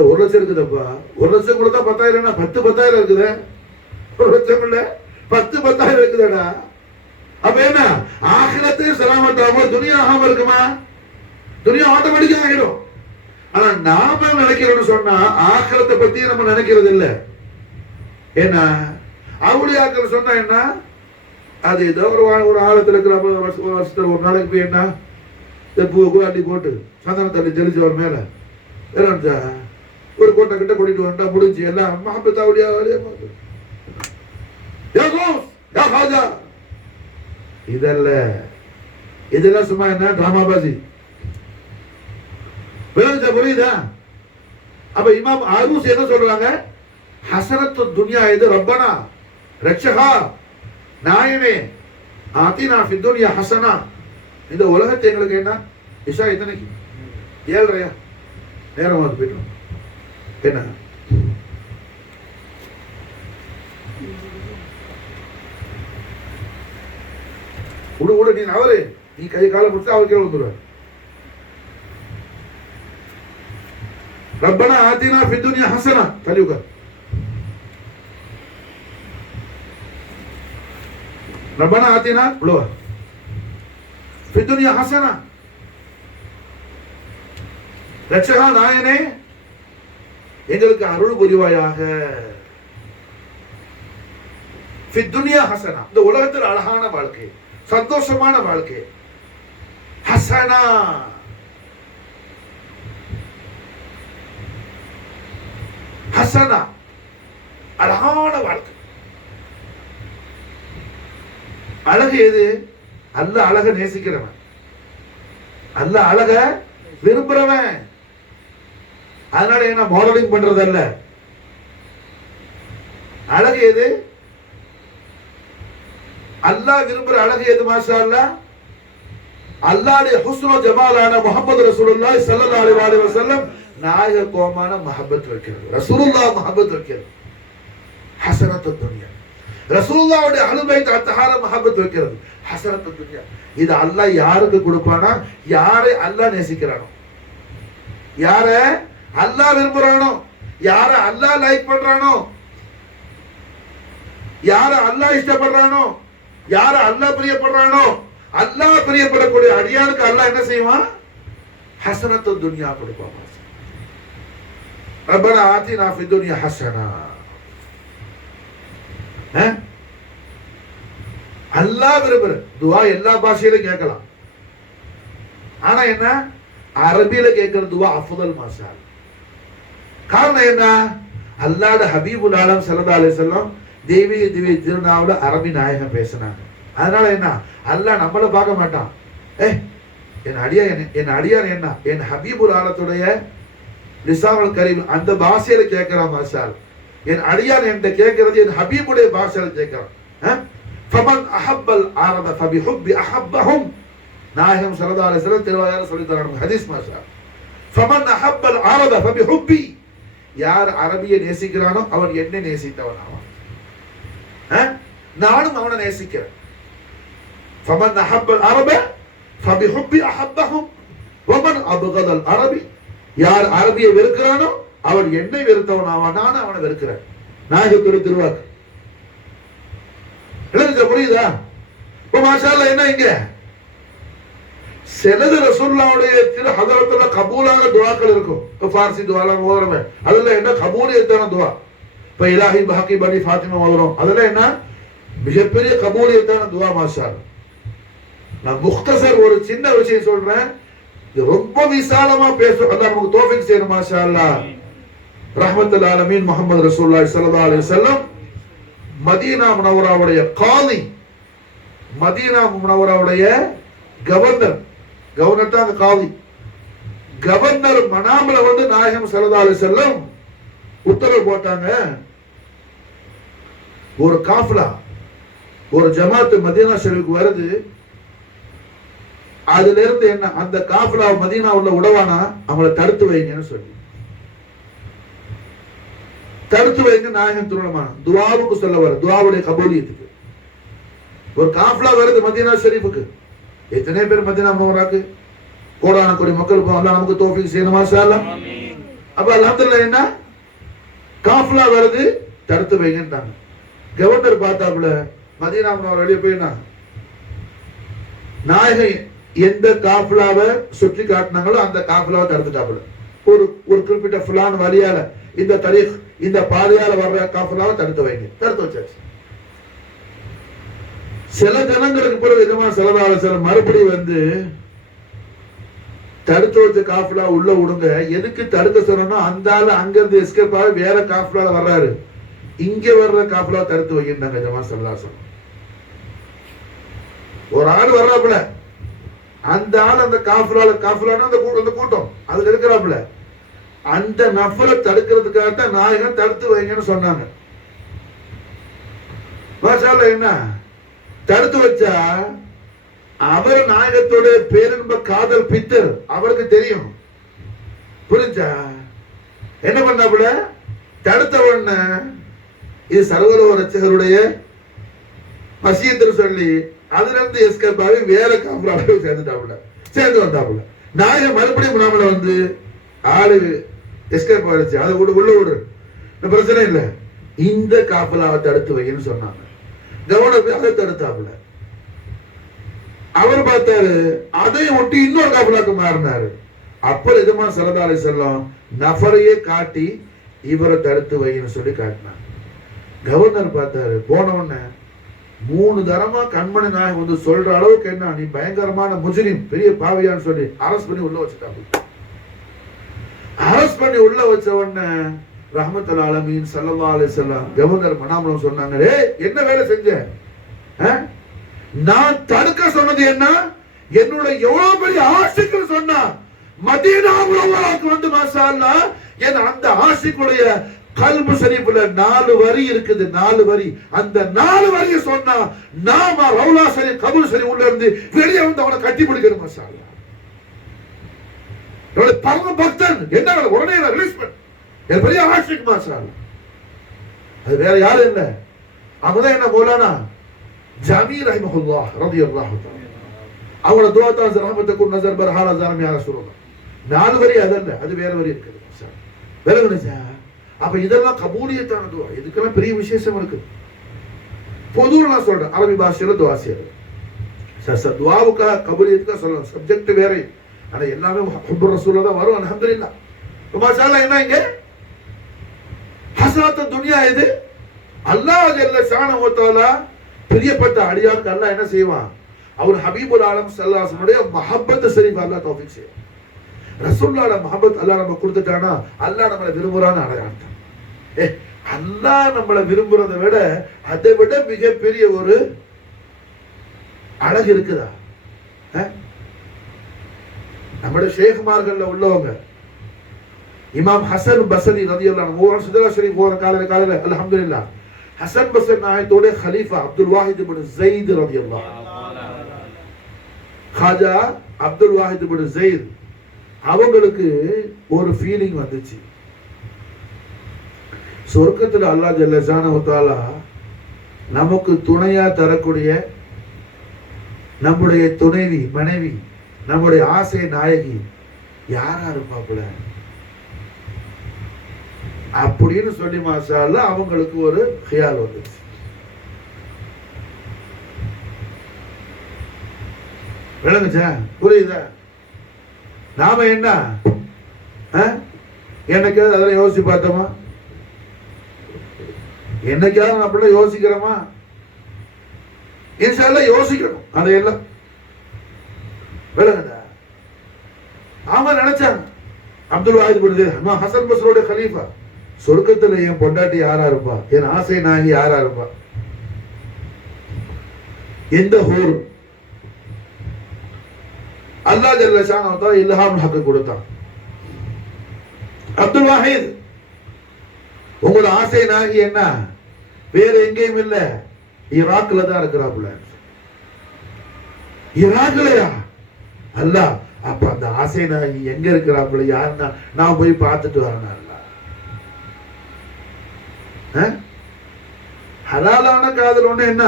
1 லட்சம் இருக்குதப்பா, 1 லட்சம் கொடுத்தா 10,000, 10,000 இருக்குது. 1 லட்சம் இல்ல 10,000 இருக்குதாடா. அப்ப என்ன ஆகிரத்தையும் சலாமத்தாகும், துனியா ஆகாம இருக்குமா? துனியா ஆட்டோமேட்டிக்கா ஆகிடும். ஆனா நாம நினைக்கிறோம்னு சொன்னா ஆகிரத்தை பத்தி நம்ம நினைக்கிறது இல்ல. என்ன அவுளியாக்கள் சொன்னா என்ன, அது ஏதோ ஒரு ஆழத்துல இருக்கிற வருஷத்துல ஒரு நாளைக்கு போய் என்ன பூ அள்ளி போட்டு சந்தன தள்ளி தெளிச்சு ஒரு மேல ஒரு கோட்டை கிட்ட கூட்டிட்டு வந்தா முடிஞ்சு எல்லாம் மஹப்பத் அவுலியா இதல்ல. இதெல்லாம் சும்மா என்ன டிராமாபாசி. புரியுதா? அப்ப இமாம் ஆரூசி என்ன சொல்றாங்க, ஹசனத்து துன்யா இது ரப்பனா ரட்சகா நாயனே ஆத்தினா ஃபி துன்யா ஹசனா. இந்த உலகத்தை எங்களுக்கு என்ன இஷா எத்தனைக்கு 7:30 நேரம் வந்து போயிட்டோம். என்ன உடு நீ அவரு நீ கை கால முடிச்சு அவர் கீழே வந்துடுவார். ரப்பனா ஆத்தினா ஃபி துன்யா ஹசனா தலியுக. ரப்பனா ஆத்தினா உழுவா ஃபி துன்யா ஹசனா. ரட்சகா நாயனே எங்களுக்கு அருள் புரிவாயாக. ஃபி துன்யா ஹசனா, இந்த உலகத்தில் அழகான வாழ்க்கை, சந்தோஷமான வாழ்க்கை. ஹசனா ஹசனா அழகான வாழ்க்கை. அழகு எது? அல்ல அழக நேசிக்கிறவன், அல்ல அழக விரும்புறவன். அதனால என்ன மாடலிங் பண்றது அல்ல. அழகு எது? அல்லாஹ் விரும்புற அழகு எது? மாஷா அல்லாஹ், அல்லாஹ்வுடைய ஹுஸ்னு ஜமாலான முஹம்மது ரசூலுல்லாஹி ஸல்லல்லாஹு அலைஹி வஸல்லம் நாயகமான மஹப்பத் வைக்கிறது. ரசூலுல்லாஹ் மஹப்பத் வைக்கிறது. ஹஸனத்து துன்யா. ரசூலுல்லாஹ்வுடைய அஹ்லுல் பைத் அத்தஹார மஹப்பத் வைக்கிறது. ஹஸனத்து துன்யா. இது அல்லாஹ் யாருக்கு கொடுப்பானா? யாரை அல்லாஹ் நேசிக்கிறானோ, யாரை அல்லாஹ் விரும்புறானோ, யாரை அல்லாஹ் லைக் பண்றானோ, யாரை அல்லாஹ் இஷ்டப்படுறானோ, யாரை அல்லாஹ் பிரியப்படுறானோ, அல்லாஹ் பிரியப்படக்கூடிய அடியானுக்கு அல்லாஹ் என்ன செய்வான்? ஹஸனத்து துன்யா கொடுப்பான். ரப்பனா ஆத்தினா ஃபி துன்யா ஹஸனா. அல்லாஹ் விரும்புற துஆ எல்லா பாஷையிலும் கேட்கலாம். ஆனா என்ன, அரபியில கேட்கிற துஆ அஃதல் மாஷா. காரணம் என்ன? அல்லாஹ்வுடைய ஹபீபுல் ஆலம் ஸல்லல்லாஹு அலைஹி வஸல்லம் தெய்வீக திவ்ய திருநாவுல அரபி நாயகம் பேசினாங்க. அதனால என்ன, அல்லாஹ் நம்மள பார்க்க மாட்டான். என் அடியார் என்ன என் ஹபீபுல் ஆலத்துடைய லிசானுல் கரீம் அந்த பாஷையில கேட்கிறான். மாஷால் என் அடியார் என்கிட்ட கேட்கிறது என் ஹபீபுடைய பாஷையில கேட்கிறான். ஃபமன் அஹப்பல் அரப ஃபபிஹுப்பி அஹப்பஹும். நாயகம் ஸல்லல்லாஹு அலைஹி வஸல்லம் திருவாயால சொல்லி தராங்க ஹதீஸ். மாஷால் ஃபமன் அஹப்பல் அரப ஃபபிஹுப்பி. யார் அரபியை நேசிக்கிறானோ அவன் என்னை நேசித்தவன் ஆவான். நானும் அவனை நேசிக்கிறேன். ஃபமன் அஹப்பல் அரப ஃபபிஹுப்பி அஹப்பஹும் வமன் அப்கதல் அரபி. யார் அரபியை வெறுக்கிறானோ அவன் என்னை வெறுத்தவன் ஆவான், நான் அவனை வெறுக்கிறேன். நாயகத்துடைய திருவாக்கு எழுதுங்க. புரியுதா? இப்ப மாஷா அல்லாஹ் என்ன இங்க சிலது ரசூலுல்லாஹ்வுடைய திரு ஹதரத்துல கபூலான துஆக்கள் இருக்கும். ஃபார்சி துஆலாம் ஓதுறமே அதுல என்ன கபூலியத்தான துஆ. இப்ப இலாஹி பஹகி பனி ஃபாத்திமா ஓதுறோம், அதுல என்ன மிகப்பெரிய கபூலியத்தான துஆ. மாஷா அல்லாஹ். நான் முக்தசர் ஒரு சின்ன விஷயம் சொல்றேன், ரொம்ப விசாலமா பேசும். அல்லாஹ் நமக்கு தௌஃபீக் செய்யணும். மாஷா அல்லாஹ். ரஹ்மத்துல் ஆலமீன் முஹம்மது ரசூலுல்லாஹி ஸல்லல்லாஹு அலைஹி வஸல்லம் மதீனா முனவராவுடைய காதி, மதீனா முனவராவுடைய கவர்னர் தான் காதி. கவர்னர் மனாமல வந்து நாயகம் ஸல்லல்லாஹு அலைஹி வஸல்லம் உத்தரவு போட்டாங்க. ஒரு காஃபிலா ஒரு ஜமாத் மதீனா ஷரீஃப்க்கு வருது. அதுல இருந்து என்ன அந்த காஃபிலா மதீனா உள்ள உடவானா அவங்கள தடுத்து வைங்கன்னு சொல்லி தடுத்து வைங்க. நாயகம் திருமணமான துஆவுக்கு சொல்ல வர துஆவுடைய கபூலியத்துக்கு ஒரு காஃபிலா வருது மதீனா ஷரீஃபுக்கு. எத்தனை பேர் மதீனா முனவராக்கு கோடான கோடி மக்கள் அல்லாஹ் நமக்கு தௌஃபீக் செய்யணும். மாஷா அல்லாஹ். அப்ப அல்ஹம்துலில்லாஹ் என்ன காஃபிலா வருது, தடுத்து வைங்கன்றாங்க. கவர்னர் பார்த்தாப்புல மதீனா முனவர் வெளியே போயினா நாயகம் எந்த காஃபிலாவை சுற்றி காட்டினாங்களோ அந்த காஃபிலாவை தடுத்துட்டாப்புல. ஒரு ஒரு குறிப்பிட்ட ஃபுலான் வழியால இந்த தரீக் இந்த பாதையால வர்ற காஃபிலாவை தடுத்து வைங்க, தடுத்து வச்சாச்சு. சில தினங்களுக்கு பிறகு விதமா சில மறுபடியும் தடுத்து வச்ச காஃபிலா உள்ள விடுங்க. எதுக்கு தடுக்க சொல்லணும்? அந்த ஆளு அங்க இருந்து எஸ்கேப் ஆகி வேற காஃபிலால வர்றாரு, இங்க வர்ற காஃபிலா தடுத்து வைக்கின்றாங்க ஜமா சல்லாசம். ஒரு ஆள் வர்றாப்புல, அந்த ஆள் அந்த காஃபிலான அந்த கூட்டம் அதுல இருக்கிறாப்புல, அந்த நஃபலை தடுக்கிறதுக்காகத்தான் நாயகம் தடுத்து வைங்கன்னு சொன்னாங்க. என்ன தடுத்து வச்சா அவர் நாயகத்தோட பேரின்ப காதல் பித்தர் அவருக்கு தெரியும், புரிஞ்சா? என்ன பண்ணாப்புல, தடுத்த உடனே இது சர்வலோக ரட்சகருடைய வசியத்தில் சொல்லி அதுல இருந்து எஸ்கேப் ஆகி வேற காஃபிலாவை சேர்ந்து வந்தாப்புல. நாயகம் மறுபடியும் நம்மள ஆளு எஸ்கேப் ஆயிடுச்சு, அதை உள்ள விடுற பிரச்சனை இல்லை, இந்த காஃபிலாவை தடுத்து வைன்னு சொன்னாங்க. கவனம் அதை தடுத்தாப்புல. அவர் பார்த்தாரு, அதையும் ஒட்டி இன்னொரு காஃபிலாக்கு மாறினாரு. அப்ப எஜமா ஸல்லல்லாஹு அலைஹி வஸல்லம் நஃபரையே காட்டி இவரை தடுத்து வைன்னு சொல்லி காட்டினார். கவர்னர் பார்த்தாரு, போனவொன்ன 3 தரமா கண்மணி நாயகம் சொல்ற அளவுக்கு என்ன நீ பயங்கரமான முஜ்ரிம் பெரிய பாவியான்னு சொல்லி அரெஸ்ட் பண்ணி உள்ள வச்சுட்டாங்க. அரெஸ்ட் பண்ணி உள்ள வச்ச உடனே ரஹ்மத்துல் ஆலமீன் ஸல்லல்லாஹு அலைஹி வஸல்லம் கவர்னர் மனாமலம் சொன்னாங்க, என்ன வேலை செஞ்ச? நான் தடுக்க சொன்னது என்ன? என்னோட எவ்வளவு பெரிய ஆசிக்குன்னு சொன்னா மதீனா முனவ்வராவுக்கு மாஷா அல்லாஹ் என் அந்த ஆசிக்குடைய கல்பு ஷரீஃப்ல 4 வரி இருக்குது, 4 வரி. அந்த 4 வரியை சொன்னா நாம ரவுலா ஷரீஃப் கபூல் ஷரீஃப் உள்ள இருந்து வெளியே அவனை கட்டி பிடிக்கணும். மாஷா அல்லாஹ் பரம பக்தன் என்ன உடனே ரிலீஸ் பண்ண பெரிய ஆஷிக் மாஷா அல்லாஹ். அது வேற யாரும் இல்ல, அவங்கதான் என்ன மௌலானா ஜாமி ரஹிமஹுல்லாஹ் ரலியல்லாஹு தஆலா. அவங்களோட துஆ தான் ரஹமத்துக்கு நஸர் பர்ஹால ஜாமி யா ரசூலுல்லாஹ். 4 வரி அதல்ல, அது வேற வரி இருக்குது. மாஷா அல்லாஹ் வேற நினைச்சா. அப்ப இதெல்லாம் கபூலியத்தான துஆ, இதுக்கெல்லாம் பெரிய விசேஷம் இருக்கு. பொதுவா நான் சொல்றேன், அரபி பாஷையில துஆ செய்யறது துஆவுக்காக கபூலியத்துக்காக சொல்லலாம், சப்ஜெக்ட் வேற. ஆனா எல்லாமே ஹுப்பு ரசூலுல்லாஹ் தான் வரும். அல்ஹம்துலில்லாஹ். மாஷா அல்லாஹ். என்ன இங்க ஹஸரத் துனியா இது அல்லாஹ் ஜல்ல ஷானஹு வ தஆலா பிரியப்பட்ட அடியாருக்கு அல்லாஹ் என்ன செய்வான்? அவர் ஹபீபுல் ஆலம் ஸல்லல்லாஹு அலைஹி வஸல்லம் மஹப்பத் ஷரீஃப் அல்லாஹ் தௌஃபீக் செய்வான். ரசூலுல்லாஹ்வோட மஹப்பத் அல்லாஹ் நம்ம கொடுத்துட்டானா அல்லாஹ் நம்மளை விரும்புறான்னு அடையாளம். அல்லாஹ் நம்மளை விரும்புறதை விட அதை விட மிகப்பெரிய ஒரு அழகு இருக்குதா? நம்முடைய ஷேக்மார்கள்ல உள்ளவங்க இமாம் ஹசன் பஸ்ரி ரலியல்லாஹு அன்ஹு சுதலா ஷரீஃப் போற காலையில அல்ஹம்துலில்லாஹ் ஹசன் பஸ்ரி நாயத்தோட खलीफा அப்துல் வாஹித் இப்னு ஸைத் ரலியல்லாஹு खाजा அப்துல் வாஹித் இப்னு ஸைத் அவங்களுக்கு ஒரு ஃபீலிங் வந்துச்சு. சொர்க்கத்துல அல்லாஹ் ஜல்ல ஷானஹு வ தஆலா நமக்கு துணையா தரக்கூடிய நம்முடைய துணைவி மனைவி நம்முடைய ஆசை நாயகி யாரா இருப்பாப்புல அப்படின்னு சொல்லி மாஷா அல்லாஹ் அவங்களுக்கு ஒரு ஹியால் வந்துச்சு. விளங்குச்சா? புரியுதா? நாம என்ன என்னைக்காவது அதெல்லாம் யோசிச்சு பார்த்தோமா? என்னைக்காவது அப்படிலாம் யோசிக்கிறோமா? இன்ஷா அல்லாஹ் யோசிக்கணும் அதையெல்லாம். விளங்குதா? ஆமா நினைச்சாங்க அப்துல் வாஹித் இப்னு ஸைத் ஹசன் பஸ்ரியோட खलीफा சொர்க்கத்துல என் பொண்டாட்டி யாரா இருப்பா, என் ஆசை நாயகி யாரா இருப்பா, எந்த ஹூர்? அல்லாஹ் ஜல்ல ஷானஹு வ தஆலா இல்ஹாம் ஹக் கொடுத்தான். அப்துல் வாஹித் உங்களோட ஆசை நாயகி என்ன வேற எங்கேயும் இல்ல, ஈராக்ல தான் இருக்கிறாப்புல. ஈராக்லயா? அல்லாஹ் அப்ப அந்த ஆசை நாயகி எங்க இருக்கிறாப்புல யாருன்னா நான் போய் பார்த்துட்டு வரேன். ஹலாலான காதல் ஒண்ணு என்ன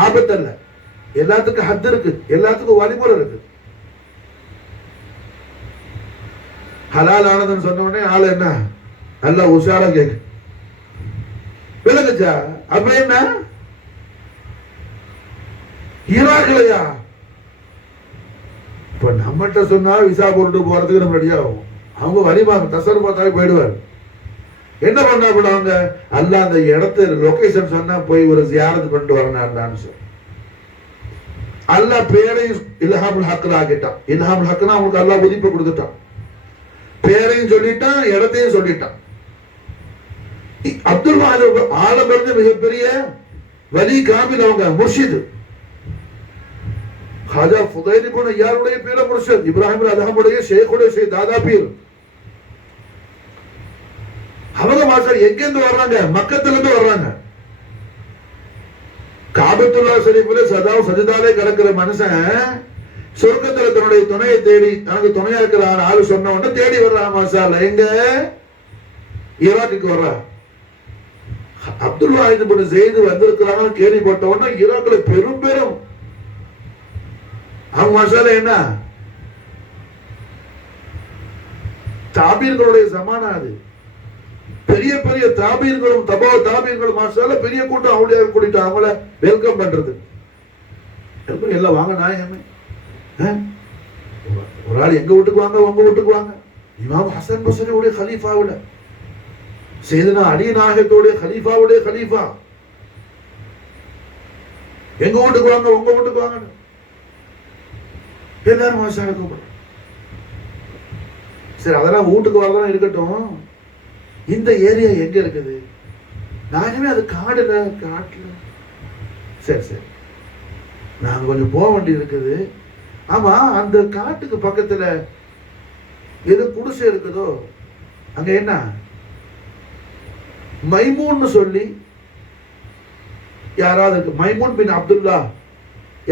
ஆபத்தல்ல, எல்லாத்துக்கும் ஹத் இருக்கு, எல்லாத்துக்கும் வழிமுறை இருக்கு. ஹலாலானதுன்னு சொன்ன உடனே ஆளு என்ன நல்லா உஷாரா கேக்கு. விளங்குச்சா? அப்ப என்ன ஈராக்லையா? இப்ப நம்மகிட்ட சொன்னா விசா போட்டு போறதுக்கு நம்ம ரெடியா ஆகும். அவங்க வரிவாங்க, தசர் பார்த்தாவே போயிடுவார். என்ன பண்ணா கூட அவங்க அல்ல அந்த இடத்து லொகேஷன் சொன்னா போய் ஒரு ஜியாரத் பண்ணிட்டு வரணும். அல்லான்னு அல்ல பேரையும் இல்ஹாமுல் ஹக்ல ஆகிட்டான். இல்ஹாமுல் ஹக்னா அவங்களுக்கு அல்லாஹ் உதிப்பை கொடுத்துட்டான். பேரையும் சொல்லிட்டான், இடத்தையும் சொல்லிட்டான். அப்துல் வாஹித் ஆலமிருந்து மிகப்பெரிய வலி காமில் அவங்க முர்ஷித். ஹாஜா ஃபுதைல் இப்னு யாருடைய பேர முர்ஷித், இப்ராஹிம் அதஹமுடைய ஷேக்குடைய ஷேக் தாதா பீர். அவங்க மாஸ்டர் எங்க இருந்து வர்றாங்க? மக்கத்துல இருந்து வர்றாங்க. காபத்துல்லா ஷரீஃப்ல சதாவும் சஜிதாலே கிடக்கிற மனுஷன் சொர்க்கத்துல தன்னுடைய துணையை தேடி, தனக்கு துணையா இருக்கிற ஆளு சொன்ன உடனே தேடி வர்றான். மாஷாஅல்லாஹ் எங்க? ஈராக்குக்கு வர்றா. அப்துல் வாஹித் இப்னு ஸைத் வந்திருக்கிறாங்க கேள்விப்பட்ட உடனே ஈராக்ல பெரும் பெரும் அவங்க மாஷாஅல்லாஹ் என்ன தாபீர்களுடைய ஜமானா அது. பெரிய பெரிய தாபீர்களும் தபா தாபீர்களும் மாஷாஅல்லாஹ் பெரிய கூட்டம் அவளியா கூட்டிட்டு அவங்கள வெல்கம் பண்றது. எல்லாம் வாங்க நாயகமே, ஒரு ஆள் எங்க வீட்டுக்கு வாங்க, உங்க வீட்டுக்கு வாங்க. இமாம் ஹசன் பஸ்ரியுடைய கலீஃபாவுல சையதுனா அலி நாயகத்துடைய கலீஃபாவுடைய கலீஃபா எங்க வீட்டுக்கு வாங்க, உங்க வீட்டுக்கு வாங்க. எல்லாரும் மாஷாஅல்லாஹ் கூப்பிடுறாங்க. சரி, அதெல்லாம் வீட்டுக்கு வரதான் இருக்கட்டும். இந்த ஏரியா எங்க இருக்குது? நானுமே அது காடுல காட்டுல. சரி சரி, நாங்க கொஞ்சம் போக வேண்டி இருக்குது. ஆமா, அந்த காட்டுக்கு பக்கத்துல எது குடிசை இருக்குதோ அங்க என்ன மைமூன்னு சொல்லி யாராவது இருக்கு? மைமூன் பின் அப்துல்லா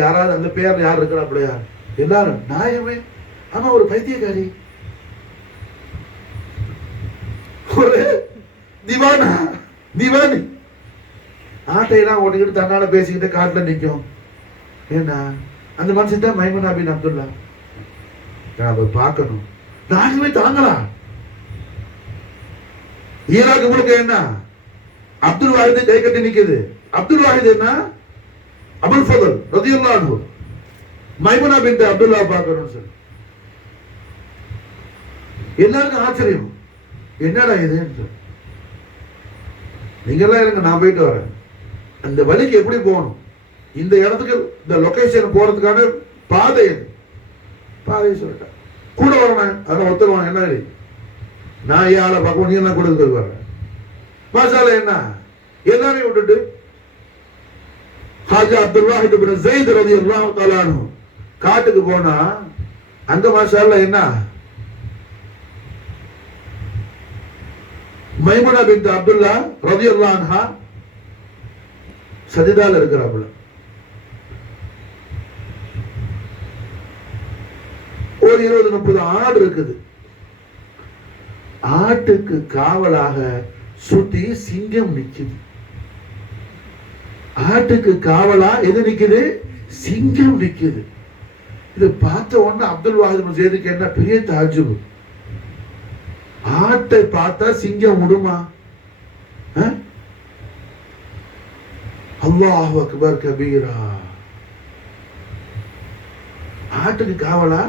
யாராவது அந்த பேர் யார் இருக்கிறாப்லையா? எல்லாரும் நாயமே. ஆமா, ஒரு பைத்தியக்காரி, ஒரு திவானா திவானி ஆட்டையெல்லாம் ஓட்டிக்கிட்டு தன்னால பேசிக்கிட்டு காட்டுல நிற்கும். ஏன்னா அந்த மனுஷன் தான் மைமுனா பின் அப்துல்லா. பார்க்கணும். நானுமே தாங்கலாம். ஈராக்கு முழுக்க என்ன அப்துல் வாஹித் கை கட்டி நிக்குது. அப்துல் வாஹித் என்ன அபுல் ஃபதல் ரலியல்லாஹு அன்ஹு மைமுனா பின்த் அப்துல்லா பார்க்கணும்னு சொல்லி எல்லாருக்கும் ஆச்சரியம். என்னடா இது? நீங்கெல்லாம் இருங்க, நான் போயிட்டு வரேன். அந்த வழிக்கு எப்படி போகணும், இந்த இடத்துக்கு இந்த லொகேஷன் போறதுக்கான பாதை எது? பாதையை சொல்லிட்டேன். கூட வரணும், அதெல்லாம் ஒத்துருவாங்க. என்ன நான் ஏழை பார்க்க நீங்க எல்லாம் கூட வரேன். மாஷாஅல்லாஹ் என்ன எல்லாரையும் விட்டுட்டு ஹாஜா அப்துல் வாஹித் இப்னு ஸைத் ரலியல்லாஹு தஆலா அன்ஹு காட்டுக்கு போனா அங்க மாஷாஅல்லாஹ் என்ன மைமுனா பின்த் அப்துல்லா ரலியல்லாஹு அன்ஹா சஜிதால இருக்கிறாப்புல. ஒரு 20-30 ஆடு இருக்குது. ஆட்டுக்கு காவலாக சுத்தி சிங்கம் நிக்குது. ஆட்டுக்கு காவலா எது நிக்குது? சிங்கம் நிக்குது. இது பார்த்த உடனே அப்துல் வாஹித் ஸைதுக்கு என்ன பெரிய தாஜ்ஜுப். ஆட்டை பார்த்தா சிங்கம் விடுமா? அல்லாஹு அக்பர் கபீரா. ஆட்டுக்கு காவலா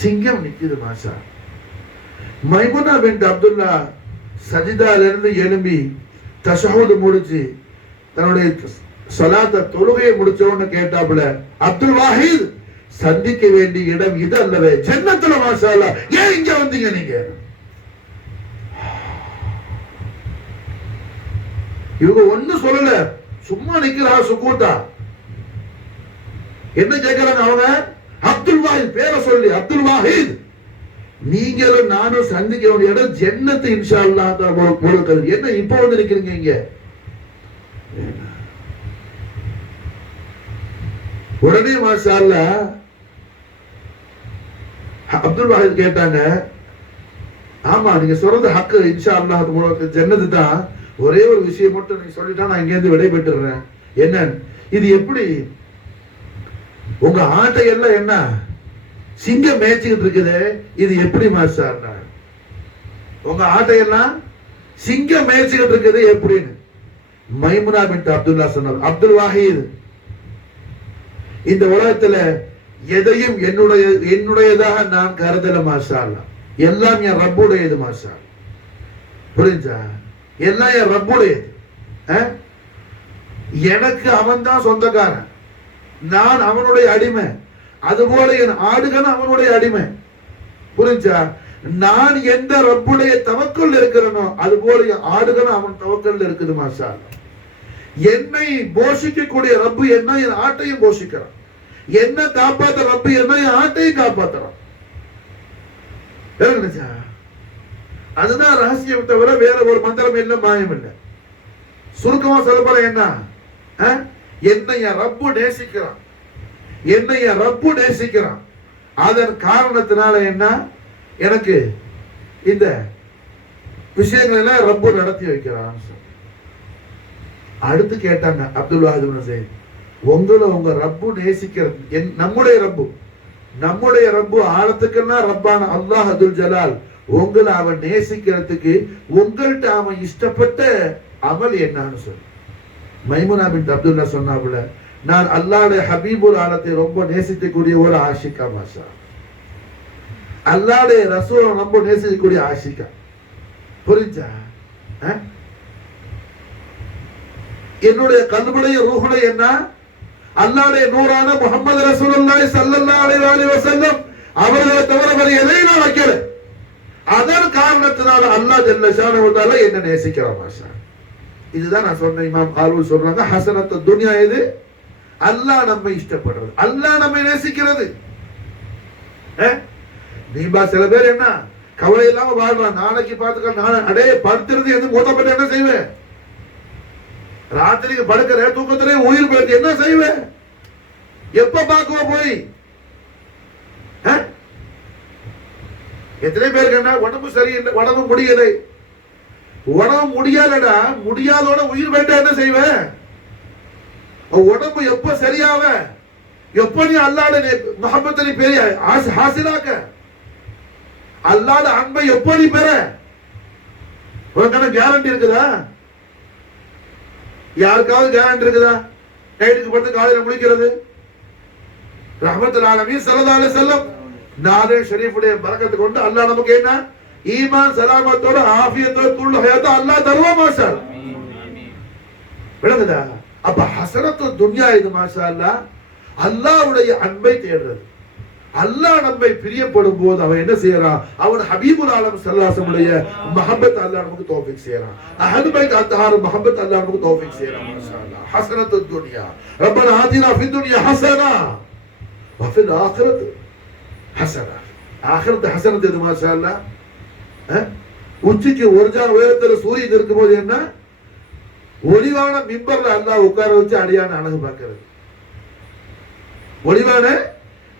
சிங்கம் நிக்குது. மாஷா. மைமுனா பின்த் அப்துல்லா சஜிதால இருந்து எழும்பி தஷஹுத் முடிச்சு தன்னுடைய ஸலாத்த தொழுகையை முடிச்சவன்னு கேட்டாப்புல, அப்துல் வாஹித் சந்திக்க வேண்டிய இடம் இது அல்லவே? ஜன்னத்துல. மாஷா அல்லாஹ், ஏன் இங்க வந்தீங்க நீங்க? இவங்க ஒண்ணு சொல்லல, சும்மா நிக்கிறா சுக்கூட்டா. என்ன கேட்கிறாங்க அவங்க? அப்துல் வாஹித் பேரை சொல்லி, அப்துல் வாஹித் நீங்களும் நானும் சந்திக்க வேண்டிய இடம் ஜன்னத்து இன்ஷா அல்லாஹ் முழுக்க. என்ன இப்ப வந்து நிக்கிறீங்க இங்க? உடனே மாஷா அல்லாஹ் அப்துல் வாஹித் கேட்டாங்க, ஆமா நீங்க சொல்றது ஹக்கு, இன்ஷா அல்லாஹ் முழுக்க ஜன்னத்து தான். ஒரே ஒரு விஷயம் மட்டும் நீங்க சொல்லிட்டா நான் இங்க இருந்து விடைபெற்றுறேன். என்ன இது? எப்படி உங்க ஆட்டை எல்லாம் என்ன சிங்கம் மேய்ச்சிக்கிட்டு இருக்குது, இது எப்படி மாஷா அல்லாஹ்? உங்க ஆட்டையெல்லாம் சிங்கம் மேய்ச்சிக்கிட்டு இருக்குது எப்படின்னு மைமுனா பின்த் அப்துல்லா சொன்னார். அப்துல் வாஹித் இந்த உலகத்துல எதையும் என்னுடையதாக நான் கருதல மாஷா அல்லாஹ். எல்லாம் என் ரப்புடையது மாஷா அல்லாஹ். புரிஞ்சா? எல்லாம் என் ரப்புடையது. எனக்கு அவன் தான் சொந்தக்காரன், நான் அவனுடைய அடிமை. அதுபோல என் ஆடுகள் அவனுடைய அடிமை. புரிஞ்சா? நான் எந்த ரப்புடைய தவக்கல் இருக்கிறனோ அதுபோல என் ஆடுகளும் அவன் தவக்கல் இருக்குது மாஷா அல்லாஹ். என்னை போஷிக்கக்கூடிய ரப்பு என்ன என் ஆட்டையும் போஷிக்கிறான். என்ன காப்பாத்த ரப்பு என்ன என் ஆட்டையும் காப்பாத்துறான். அதுதான் ரகசியம், தவிர வேற ஒரு மந்திரம் இல்லை, மாயம் இல்லை. சுருக்கமா சொல்லப்பட என்ன, என்னை என் ரப்பு நேசிக்கிறான், என்னை என் ரப்பு நேசிக்கிறான். அதன் காரணத்தினால என்ன, எனக்கு இந்த விஷயங்கள் எல்லாம் ரப்பு நடத்தி வைக்கிறான். அடுத்து கேட்டாங்க அப்துல் வாஹித் இப்னு ஸைத், உங்களை உங்க ரப்பு நேசிக்கிறது, நம்முடைய ரப்பு ஆழத்துக்குன்னா ரப்பான அல்லாஹ் அதுல் ஜலால், உங்களை அவன் நேசிக்கிறதுக்கு உங்கள்கிட்ட அவன் இஷ்டப்பட்ட அமல் என்னன்னு சொல்லி மைமுனா பின்த் அப்துல்லா சொன்னாப்புல, நான் அல்லாஹ்வுடைய ஹபீபுல் ஆலத்தை ரொம்ப நேசிக்கக்கூடிய ஒரு ஆஷிகா மாஷா, அல்லாஹ்வுடைய ரசூலை ரொம்ப நேசிக்கக்கூடிய ஆஷிகா. புரிஞ்சா? என்னுடைய கல்புடைய ரூஹுடைய என்ன, அல்லாஹ்வுடைய நூறான முஹம்மது ரசூலுல்லாஹி ஸல்லல்லாஹு அலைஹி வஸல்லம் அவர்களை தவிர வேற எதையும் நான் வைக்கல. அதன் காரணத்தினால அல்லாஹ் ஜல்ல ஷானஹு வ தஆலா என்ன நேசிக்கிறான் மாஷா. இதுதான் நான் சொன்ன இமாம் ஆலூர் சொல்றாங்க, ஹஸனத்து துன்யா இது அல்லாஹ் நம்மை இஷ்டப்படுறது, அல்லாஹ் நம்மை நேசிக்கிறது. நீபா சில பேர் என்ன கவலை இல்லாம வாழ்றான், நாளைக்கு பார்த்துக்க, நான் அடே படுத்துறது எது மூத்தப்பட்டு என்ன செய்வேன், ராத்திரிக்கு படுக்கிற தூக்கத்திலே உயிர் போயிட்டு என்ன செய்வேன், எப்ப பார்க்குவ போய். எத்தனை பேருக்கு என்ன உடம்பு சரியில்லை, உடம்பு முடியலை, உடம்பு முடியாதடா, முடியாதோட உயிர் போயிட்டா என்ன செய்வேன், உடம்பு எப்ப சரியாவ, எப்ப நீ அல்லாஹ்வுடைய முஹப்பத்தை நீ பெரிய ஹாசிலாக்க, அல்லாஹ்வுடைய அன்பை எப்ப நீ பெற, உனக்கு கேரண்டி இருக்குதா? யாருக்காவது கேரண்டி இருக்குதா? நைட்டுக்கு படுத்து காலையில முடிக்கிறது. ரஹ்மத்துல் ஆலமீன் ஸல்லல்லாஹு அலைஹி வஸல்லம் நாரே ஷரீஃபுடைய பரக்கத்தை கொண்டு அல்லாஹ் நமக்கு என்ன ஈமான் சலாமத்தோட ஆஃபியத்தோட துல் ஹயாத்த அல்லாஹ் தருவா மாஷா அல்லாஹ். விளங்குதா? அப்ப ஹஸனத்து துன்யா இது மாஷா அல்லாஹ், அல்லாஹ்வுடைய அன்பை தேடுறது. அல்லாஹ் நம்மை பிரியப்படும் போது அவன் என்ன செய்யறான், அவன் ஹபீபுல் ஆலம் ஸல்லல்லாஹு அலைஹி வஸல்லம் முஹப்பத் அல்லாஹ் நமக்கு தௌஃபீக் செய்யறான். அஹ்லு பைத் அத்ஹார் முஹப்பத் அல்லாஹ் நமக்கு தௌஃபீக் செய்யறான் மாஷா அல்லாஹ். ஹஸனத்து துன்யா ரப்பனா ஆதினா ஃபித் துன்யா ஹஸனா வ ஃபில் ஆখিরাত ஹஸனா. ஆখিরাত ஹஸனத் இது மாஷா அல்லாஹ். உச்சிக்கு ஒருஜான் உயரத்துல சூரியன் இருக்கும்போது என்ன ஒளிவான மிம்பர்ல அல்லாஹ் உட்கார வச்சு அடியான அழகு பார்க்கிறது. ஒளிவான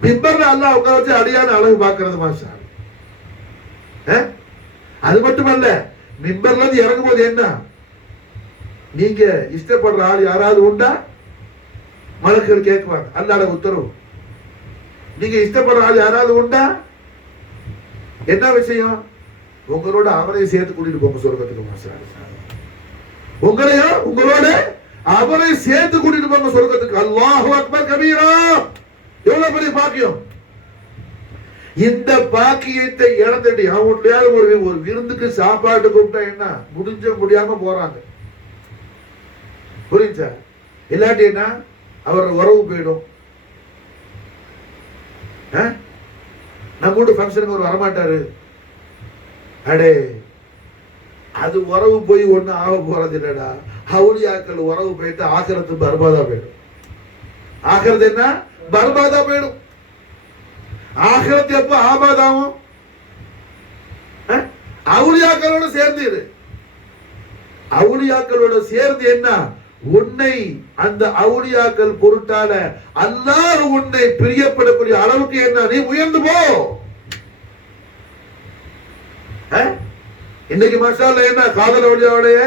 மிம்பர்ல அல்லாஹ் உட்கார வச்சு அடியான அழகு பார்க்கிறது மாஷா அல்லாஹ். அது மட்டுமல்ல, மிம்பர்ல இருந்து இறங்கும் போது என்ன, நீங்க இஷ்டப்படுற ஆள் யாராவது உண்டா, மலக்குகள் கேட்குவாங்க, அல்லாஹ்வுடைய உத்தரவு. நீங்க இஷ்டப்படுற ஆள் யாராவது உண்டா, என்ன விஷயம், உங்களோட அவரையும் சேர்த்து கூட்டிட்டு போங்க சொர்க்கத்துக்கு மாஷா அல்லாஹ். உங்களோட அவரை சேர்த்து கூட்டிட்டு போங்க சொர்க்கத்துக்கு. அல்லாஹு அக்பர் கபீரா. எவ்வளவு பெரிய பாக்கியம். இந்த பாக்கியத்தை இழந்துட்டு அவன் வீட்லயாவது ஒரு விருந்துக்கு சாப்பாடு கூப்பிட்டா என்ன முடியாம போறாங்க. புரிஞ்சா? இல்லாட்டி என்ன அவர் உறவு போயிடும். நம்ம வீட்டு ஃபங்க்ஷனுக்கு அவர் வரமாட்டாரு. அடே, அது உறவு போய் ஒண்ணு ஆக போறது இல்லடா. அவுலியாக்கள் உறவு போயிட்டு ஆகிரத்து பர்பாதா போயிடும். ஆகிறது என்ன பர்பாதா போயிடும். ஆகிரத்து எப்ப ஆபாதாவும் அவுலியாக்களோட சேர்ந்து இரு. அவுலியாக்களோட சேர்ந்து என்ன, உன்னை அந்த அவுலியாக்கள் பொருட்டால அல்லாஹ் உன்னை பிரியப்படக்கூடிய அளவுக்கு என்ன நீ உயர்ந்து போ. இன்னைக்கு மாஷா அல்லாஹ் என்ன காதல் அவுலியாவுடைய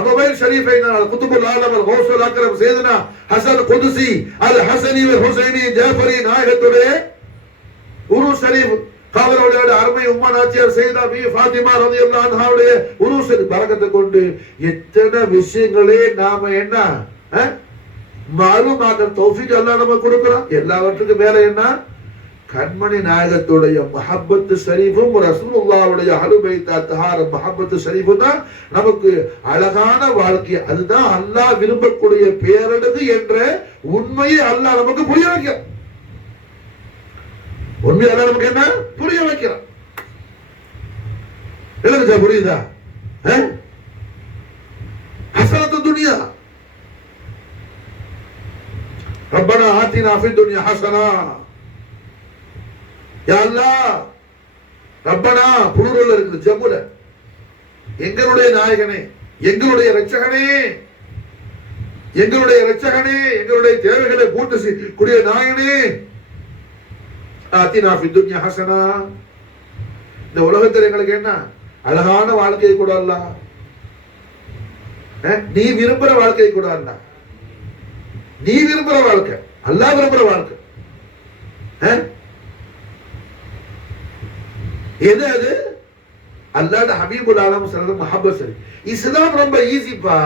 அபவைல் ஷரீஃபை குதுபுல் ஆலம் அல் கௌசுல் அக்ரம் சையதுனா ஹசன் குதுசி அல் ஹசனி வல் ஹுசைனி ஜாஃபரி நாயகத்துடைய உருஸ் ஷரீஃப் காதல் அவுலியாவுடைய அருமை உம்மா நாச்சியார் சையதா பி ஃபாத்திமா ரலியல்லாஹு அன்ஹாவுடைய உருஸ் பரக்கத்தை கொண்டு எத்தனை விஷயங்களே நாம என்ன மாலுமாக்க தௌஃபீக் அல்லாஹ் நமக்கு கொடுக்கிறான். எல்லாவற்றுக்கும் மேல என்ன? கண்மணி நாயகத்துடைய மஹப்பத்து ஷரீஃபும் ரசூலுல்லாஹ்வுடைய அஹ்லு பைத் அத்ஹார் மஹப்பத்து ஷரீஃபும் தான் நமக்கு அழகான வாழ்க்கை. அதுதான் அல்லாஹ் விரும்பக்கூடிய பேரழகு என்ற உண்மையை அல்லாஹ் நமக்கு புரிய வைக்கிறான். உண்மையை அல்லாஹ் நமக்கு என்ன புரிய வைக்கிறான்? எழுதுச்சா? புரியுதா? ஹஸனத்து துன்யா ரப்பனா ஆத்தினா ஃபித் துன்யா ஹஸனா. யா அல்லாஹ், ரப்பனா புளூரல்ல இருக்குது, ஜம்முல. எங்களுடைய நாயகனே, எங்களுடைய இரட்சகனே, எங்களுடைய இரட்சகனே, எங்களுடைய தேவைகளை பூர்த்தி கூடிய நாயகனே, ஆத்தினா ஃபித் துன்யா ஹஸனா. இந்த உலகத்தில் எங்களுக்கு என்ன அழகான வாழ்க்கை கூட அல்லாஹ், நீ விரும்புற வாழ்க்கை கூட அல்லாஹ், நீ விரும்புற வாழ்க்கை, அல்லாஹ் விரும்புற வாழ்க்கை. எது அது? அல்லாஹ் ஹபீபுல் ஆலம் ஸல்லல்லாஹு மஹப்பத் சரி. இஸ்லாம் ரொம்ப ஈஸிப்பா.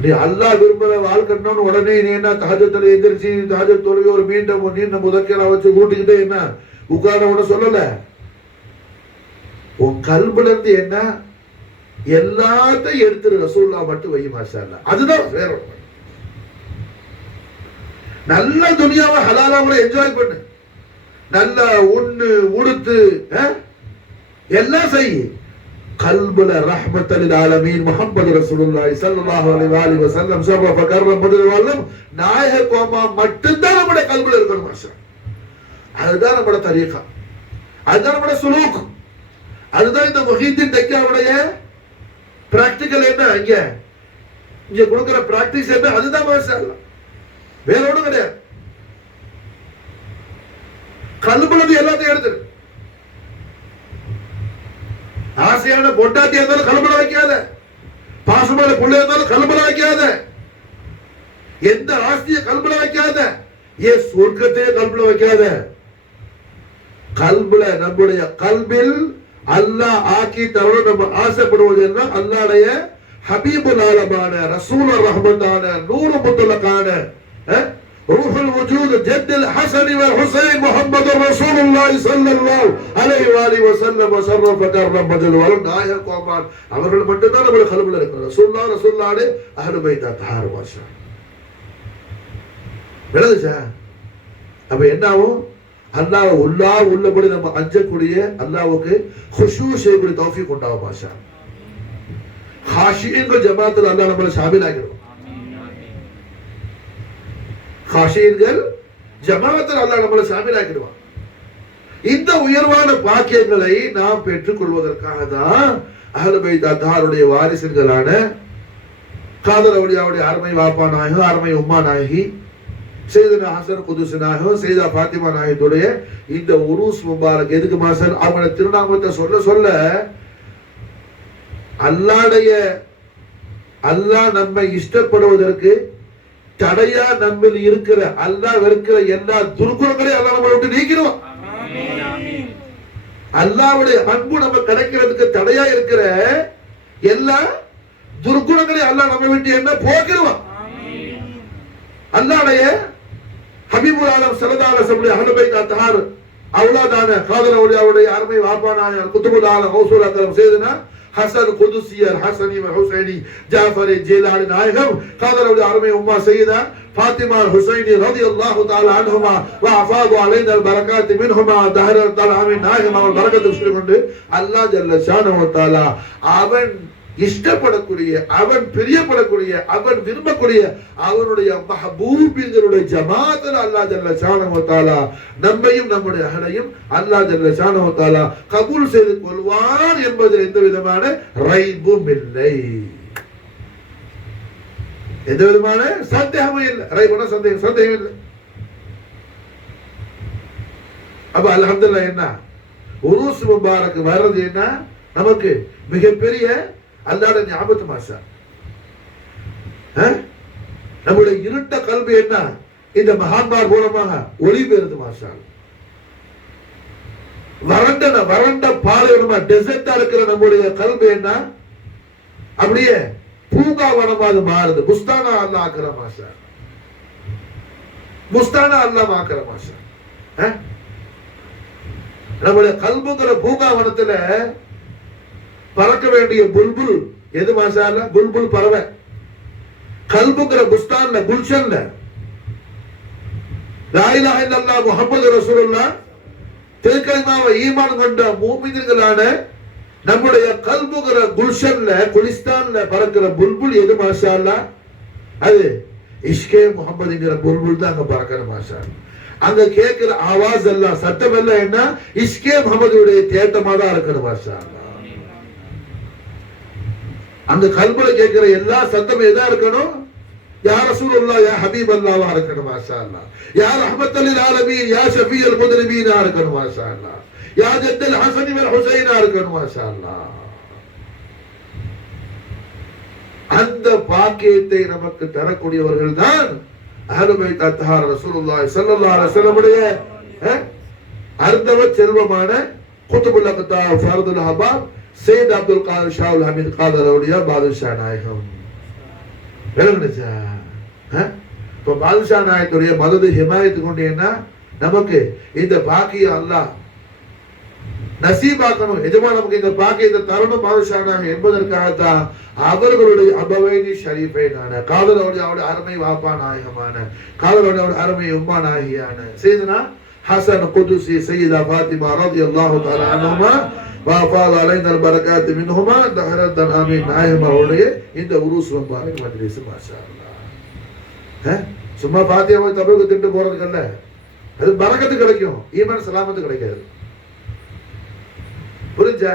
நீ அல்லாஹ் விரும்புற வாழ்க்கைன்னு உடனே நீ என்ன தஹஜ்ஜுத்ல எந்திரிச்சு தஹஜ்ஜுத் தொழுகை ஒரு மீண்டும் நீண்ட முதக்கீரா வச்சு கூட்டிக்கிட்டே என்ன உட்கார்ந்த உடனே சொல்லல. உன் கல்புல இருந்து என்ன எல்லாத்தையும் எடுத்துரு, ரசூலுல்லாஹ் மட்டும் வை. மாஷா அல்லாஹ். அதுதான் வேற ஒண்ணு. நல்ல துனியாவை ஹலாலாவை என்ஜாய் பண்ணு, நல்ல உண்ணு உடுத்து எல்லாம் செய். கல்புல ரஹ்மத்தல் ஆலமீன் முஹம்மது ரசூலுல்லாஹி ஸல்லல்லாஹு அலைஹி வஸல்லம் ஸர்ரஃப கர்ரம் முதல்வல்லம் நாயகமா மட்டும்தான் நம்முடைய கல்புல இருக்கணும். மாஷா, அதுதான் நம்முடைய தரீகா, அதுதான் நம்முடைய சுலூக், அதுதான் இந்த முஹீத்தீன் தக்கியாவுடைய பிராக்டிகல். என்ன இங்க கொடுக்கிற பிராக்டிஸ் என்ன? அதுதான் மாஷா அல்லாஹ், வேற ஒண்ணும் கிடையாது. கல்புலது எல்லாத்தையும் எடுத்துரு. ஆசையான பொட்டாட்டி இருந்தாலும் கல்புல வைக்காத, பாசமான புள்ள இருந்தாலும் கல்புல வைக்காத, எந்த ஆஸ்தியை கல்புல வைக்காத, ஏன் சொர்க்கத்தையே கல்புல வைக்காத. கல்புல நம்முடைய கல்பில் அல்லாஹ் ஆக்கி தரணும் நம்ம ஆசைப்படுவது என்ன? அல்லாஹ்வுடைய ஹபீபுல் ஆலமான ரசூலுர் ரஹ்மத்தான நூறு முத்தலகான ரூஹுல் வஜூத் ஜத்துல் ஹஸன் வல் ஹுசைன் முஹம்மது ரசூலுல்லாஹி ஸல்லல்லாஹு அலைஹி வஸல்லம் வஸர்ரஃப கர்ரம் முதல்வல் நாயகமான் அவர்கள் மட்டும் தான் நம்ம கல்புல இருக்கிறார். ரசூலுல்லாஹி அஹ்லு பைத் அத்ஹார் மாஷா. விளங்குச்சா? அப்ப என்ன ஆகும்? அல்லாஹ் உள்ளபடி நம்ம அஞ்சக்கூடிய அல்லாஹ்வுக்கு குஷூ செய்யக்கூடிய தௌஃபீக் உண்டாகும். மாஷா ஹாஷியின் ஜமாத்தில் அல்லாஹ் நம்மளை ஷாமில் ஆகிடும். ஹாஷியன்கள் ஜமாத்தில் அல்லாஹ் நம்மளை ஷாமில் ஆக்கிடுவான். இந்த உயர்வான பாக்கியங்களை நாம் பெற்றுக் கொள்வதற்காக தான் அஹ்லு பைத் அத்ஹாருடைய வாரிசுகளான காதர் அவுலியாவுடைய அருமை வாப்பா நாயகம், அருமை உம்மா நாயகி, சையதுனா ஹசன் குதுஸ் நாயகம், சையதா ஃபாத்திமா நாயகத்துடைய இந்த உருஸ் முபாரக் எதுக்கு மாசன்? அவங்களோட திருநாமத்தை சொல்ல சொல்ல அல்லாஹ் நம்மை இஷ்டப்படுவதற்கு தடையா நம்மில் இருக்கிற அல்லாஹ் வெறுக்கிற எல்லா துர்குணங்களையும் அல்லாஹ் நம்மளை விட்டு நீக்கிடுவான். அல்லாஹ்வுடைய அன்பு நம்ம கிடைக்கிறதுக்கு தடையா இருக்கிற எல்லா துர்குணங்களையும் அல்லாஹ் நம்ம விட்டு என்ன போக்கிடுவான். அல்லாஹ்வுடைய ஹபீபுல் ஆலம் ஸல்லல்லாஹு அலைஹி வஸல்லம் அஹ்லு பைத் அத்ஹார் அவுலாதான காதர் அவுலியாவுடைய அருமை வாப்பானாய குதுபுல் ஆலம் கௌசுல் அக்ரம் சையதுனா ஹசன் குதுசியர் ஹசனி ஹுசைனி ஜாஃபர் ஜீலானி நாயகம் காதர் அவுலியா அருமை உம்மா சையதா ஃபாத்திமா ஹுசைனி ரலியல்லாஹு தஆலா அன்ஹுமா வ அஃபாது அலைனா அல் பரகாத் மின்ஹுமா தஹர தஆலா நாயகம் அவர்கள் பரக்கத் சொல்லிக்கொண்டு அல்லாஹ் ஜல்ல ஷானஹு வ தஆலா அவன் இஷ்டப்படக்கூடிய, அவன் பிரியப்படக்கூடிய, அவன் விரும்பக்கூடிய அவனுடைய மஹபூபிகளுடைய ஜமாத்தில் அல்லாஹ் ஜல்ல ஷானஹு வ தஆலா நம்மையும் நம்முடைய அஹலையும் அல்லாஹ் ஜல்ல ஷானஹு வ தஆலா கபூல் செய்து கொள்வான் என்பதில் எந்த விதமான ரைபும் இல்லை, எந்த விதமான சந்தேகமும் இல்லை. ரைபுனா சந்தேகம் இல்லை. அப்ப அல்ஹம்துலில்லாஹ் என்ன உருஸ் முபாரக் வர்றது என்ன? நமக்கு மிகப்பெரிய அல்லாஹ்வுடைய நியாமத் மாஷா. நம்முடைய இருட்ட கல்வி என்ன? இந்த மகான்மார் மூலமாக ஒளி பெறுது மாஷா. வறண்ட பாலைவனமா டெசர்ட்டா இருக்கிற நம்முடைய கல்வி என்ன? அப்படியே பூங்காவனமா அது மாறுது. புஸ்தானா அல்லாஹ் ஆக்குற மாஷா, புஸ்தானா அல்லாஹ் ஆக்குற மாஷா. நம்முடைய கல்புங்கிற பூங்காவனத்துல பறக்க வேண்டிய புல்புல் எது மாஷா அல்லாஹ்? புல்புல் பறவை. கல்புங்கிற புஸ்தான்ல, குல்ஷன்ல லா இலாஹ இல்லல்லாஹ் முஹம்மது ரசூலுல்லாஹ் திருக்கலிமாவை ஈமான் கொண்ட மூமின்களான நம்முடைய கல்புங்கிற குல்ஷன்ல, குலிஸ்தான்ல பறக்கிற புல்புல் எது மாஷா அல்லாஹ்? அது இஷ்கே முஹம்மதுங்கிற புல்புல் தான் அங்க பறக்கிற மாஷா. அங்க கேட்கிற ஆவாஸ் எல்லாம், சத்தம் எல்லாம் என்ன? இஷ்கே முஹம்மதுடைய தேட்டமா தான் இருக்கணும் மாஷா. அந்த கல்புல கேட்கிற எல்லா சத்தம் எதா இருக்கணும்? யா ரசூலுல்லாஹ் யா ஹபீப் அல்லாஹ் இருக்கணும் மாஷா அல்லாஹ். யா ரஹ்மத்தல் லில் ஆலமீன் யா ஷஃபீல் முத்னிபீன் இருக்கணும் மாஷா அல்லாஹ். யா ஜத்தல் ஹஸன் வல் ஹுசைன் இருக்கணும் மாஷா அல்லாஹ். அந்த பாக்கியத்தை நமக்கு தரக்கூடியவர்கள் தான் அஹ்லுல் பைத் அத்ஹார் ரசூலுல்லாஹி ஸல்லல்லாஹு அலைஹி வஸல்லம் உடைய அர்த்தவ செல்வமான குதுபுல் அக்தாப் ஃபர்துல் ஹபாப் சையத் அப்துல் காதர் ஷாவுல் ஹமீத் காதர் அவுலியா பாதுஷா நாயகம். விளங்குச்சா? இப்போ பாதுஷா நாயகத்துடைய மதது ஹிமாயத்து கொண்டு என்ன நமக்கு இந்த பாக்கியம் அல்லாஹ் நசீபாக்கணும். எஜமா நமக்கு இந்த பாக்கியத்தை தரணும் பாதுஷா நாயகம் என்பதற்காகத்தான் அவர்களுடைய அபவைனி ஷரீஃபைனான காதர் அவுலியாவுடைய அருமை வாப்பா நாயகமான காதர் அவுலியாவுடைய அருமை உம்மா நாயகியான சையதுனா ஹசன் குதுசி சையதா ஃபாத்திமா ரலியல்லாஹு தஆலா அன்ஹுமா வாஃபால் அலைனல் பரகாத் மின்ஹுமா தஹரத்தன் ஆமீன் நாயகம் அவருடைய இந்த உருஸ் முபாரக் மஜ்லிஸ் மாஷா அல்லாஹ். சும்மா ஃபாத்தியாவை தபுக்கு திட்டு போறதுக்கல்ல, அது பரக்கத்து கிடைக்கும், ஈமான் சலாமத்து கிடைக்காது. புரிஞ்சா?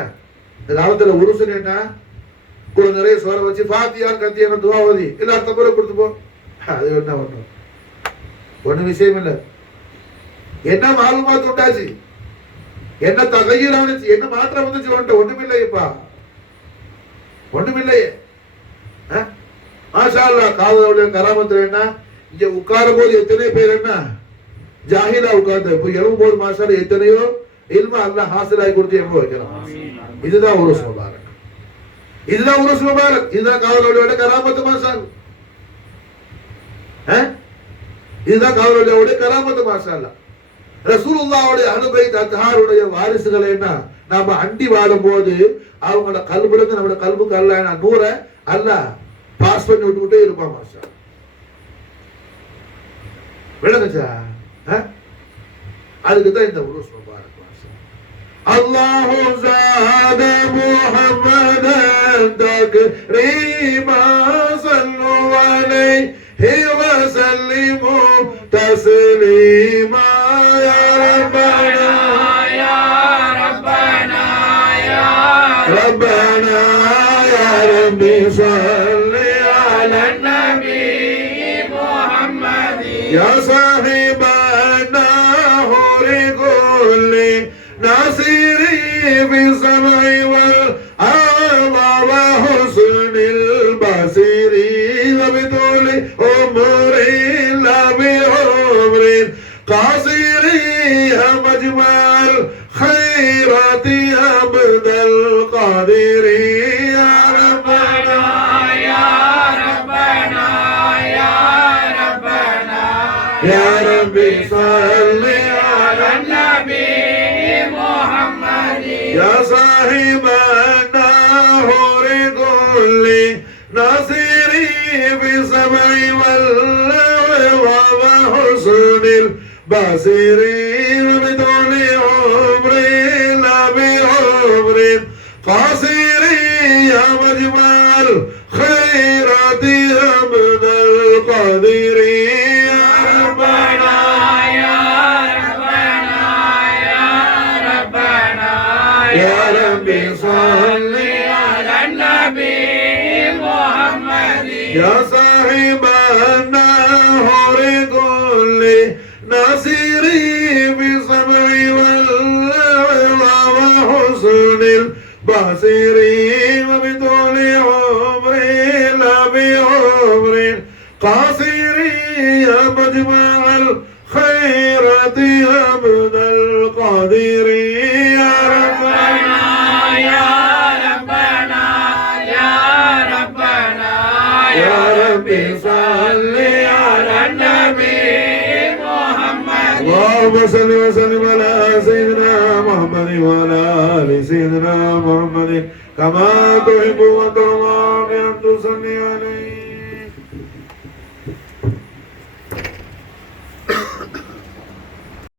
இந்த காலத்துல உருசுன்னு என்ன? கூட நிறைய சோற வச்சு ஃபாத்தியா கத்தியான துவாவதி எல்லா தபுரை கொடுத்து போ. அது என்ன ஒண்ணும் ஒண்ணு விஷயம் இல்லை. என்ன மாலுமாத்து உண்டாச்சு, என்ன தகையிலானுச்சு, என்ன மாற்றம் வந்துச்சு? ஒண்ணுமில்லையப்பா, ஒண்ணுமில்லையே. மாஷா அல்லாஹ் காதலுடைய கராமத்துல என்ன? இங்க உட்காரும் போது எத்தனை பேர் என்ன ஜாஹிலா உட்கார்ந்து இப்போ எழுவும் போது மாஷா அல்லாஹ் எத்தனையோ இல்ம அல்லாஹ் ஹாசிலாகி கொடுத்து எங்க வைக்கிறான். இதுதான் உருஸ் முபாரக், இதுதான் உருஸ் முபாரக், இதுதான் காதலுடைய கராமத்து மாஷா அல்லாஹ். இதுதான் காதலுடைய கராமத்து மாஷா அல்லாஹ். ரசூலுல்லாஹ்வுடைய அஹ்லுல் பைத் அத்ஹாருடைய வாரிசுகளை என்ன நாம அண்டி வாழும் போது அவங்களோட கல்புல நம்மளோட கல்புக்கு அல்லாஹ் நூற அல்லாஹ் பாஸ் பண்ணி விட்டுக்கிட்டே இருப்பான் மாஷா. விளங்குச்சா? அதுக்கு தான் இந்த உருஸ் முபாரக் மாஷா. அல்லாஹு ஸாத முஹம்மதன் தக்ரீமா ஸல்லு அலைஹி வஸல்லிமு தஸ்லீமா யா ரப்பனா யா ரப்பனா யா ரப்பனா யா ரப்பி ஸல்லி அலன் நபி முஹம்மதி யா சாஹிபனா ஹுரி குல்லி நாசிரி பிஸமஇ வல் ஆவா வ ஹுஸ்னில் பஸிரி வ பிதுலி உம்ரி லபி உம்ரின் قاصري يا مجمع الخيرات يا عبد القادر يا ربنا يا ربنا يا ربنا يا ربي صل على النبي محمد يا صاحب النهر كل ناصري بسمع وحسن البصير بدون عمر لا بعمر قاصر يا مجمع الخيرات يا من القادر يا ربنا يا ربنا يا ربنا يا ربي صل على النبي محمد يا صاحب النهر كل ناصري بسمع وحسن البصير وبطول عمر لا بعمر قاصر يا مجمع الخيرات يا من القادر يا ربنا يا ربنا يا ربنا اللهم صل وسلم على سيدنا محمد وعلى آل سيدنا محمد كما تحب وترضى بأن تصلي عليه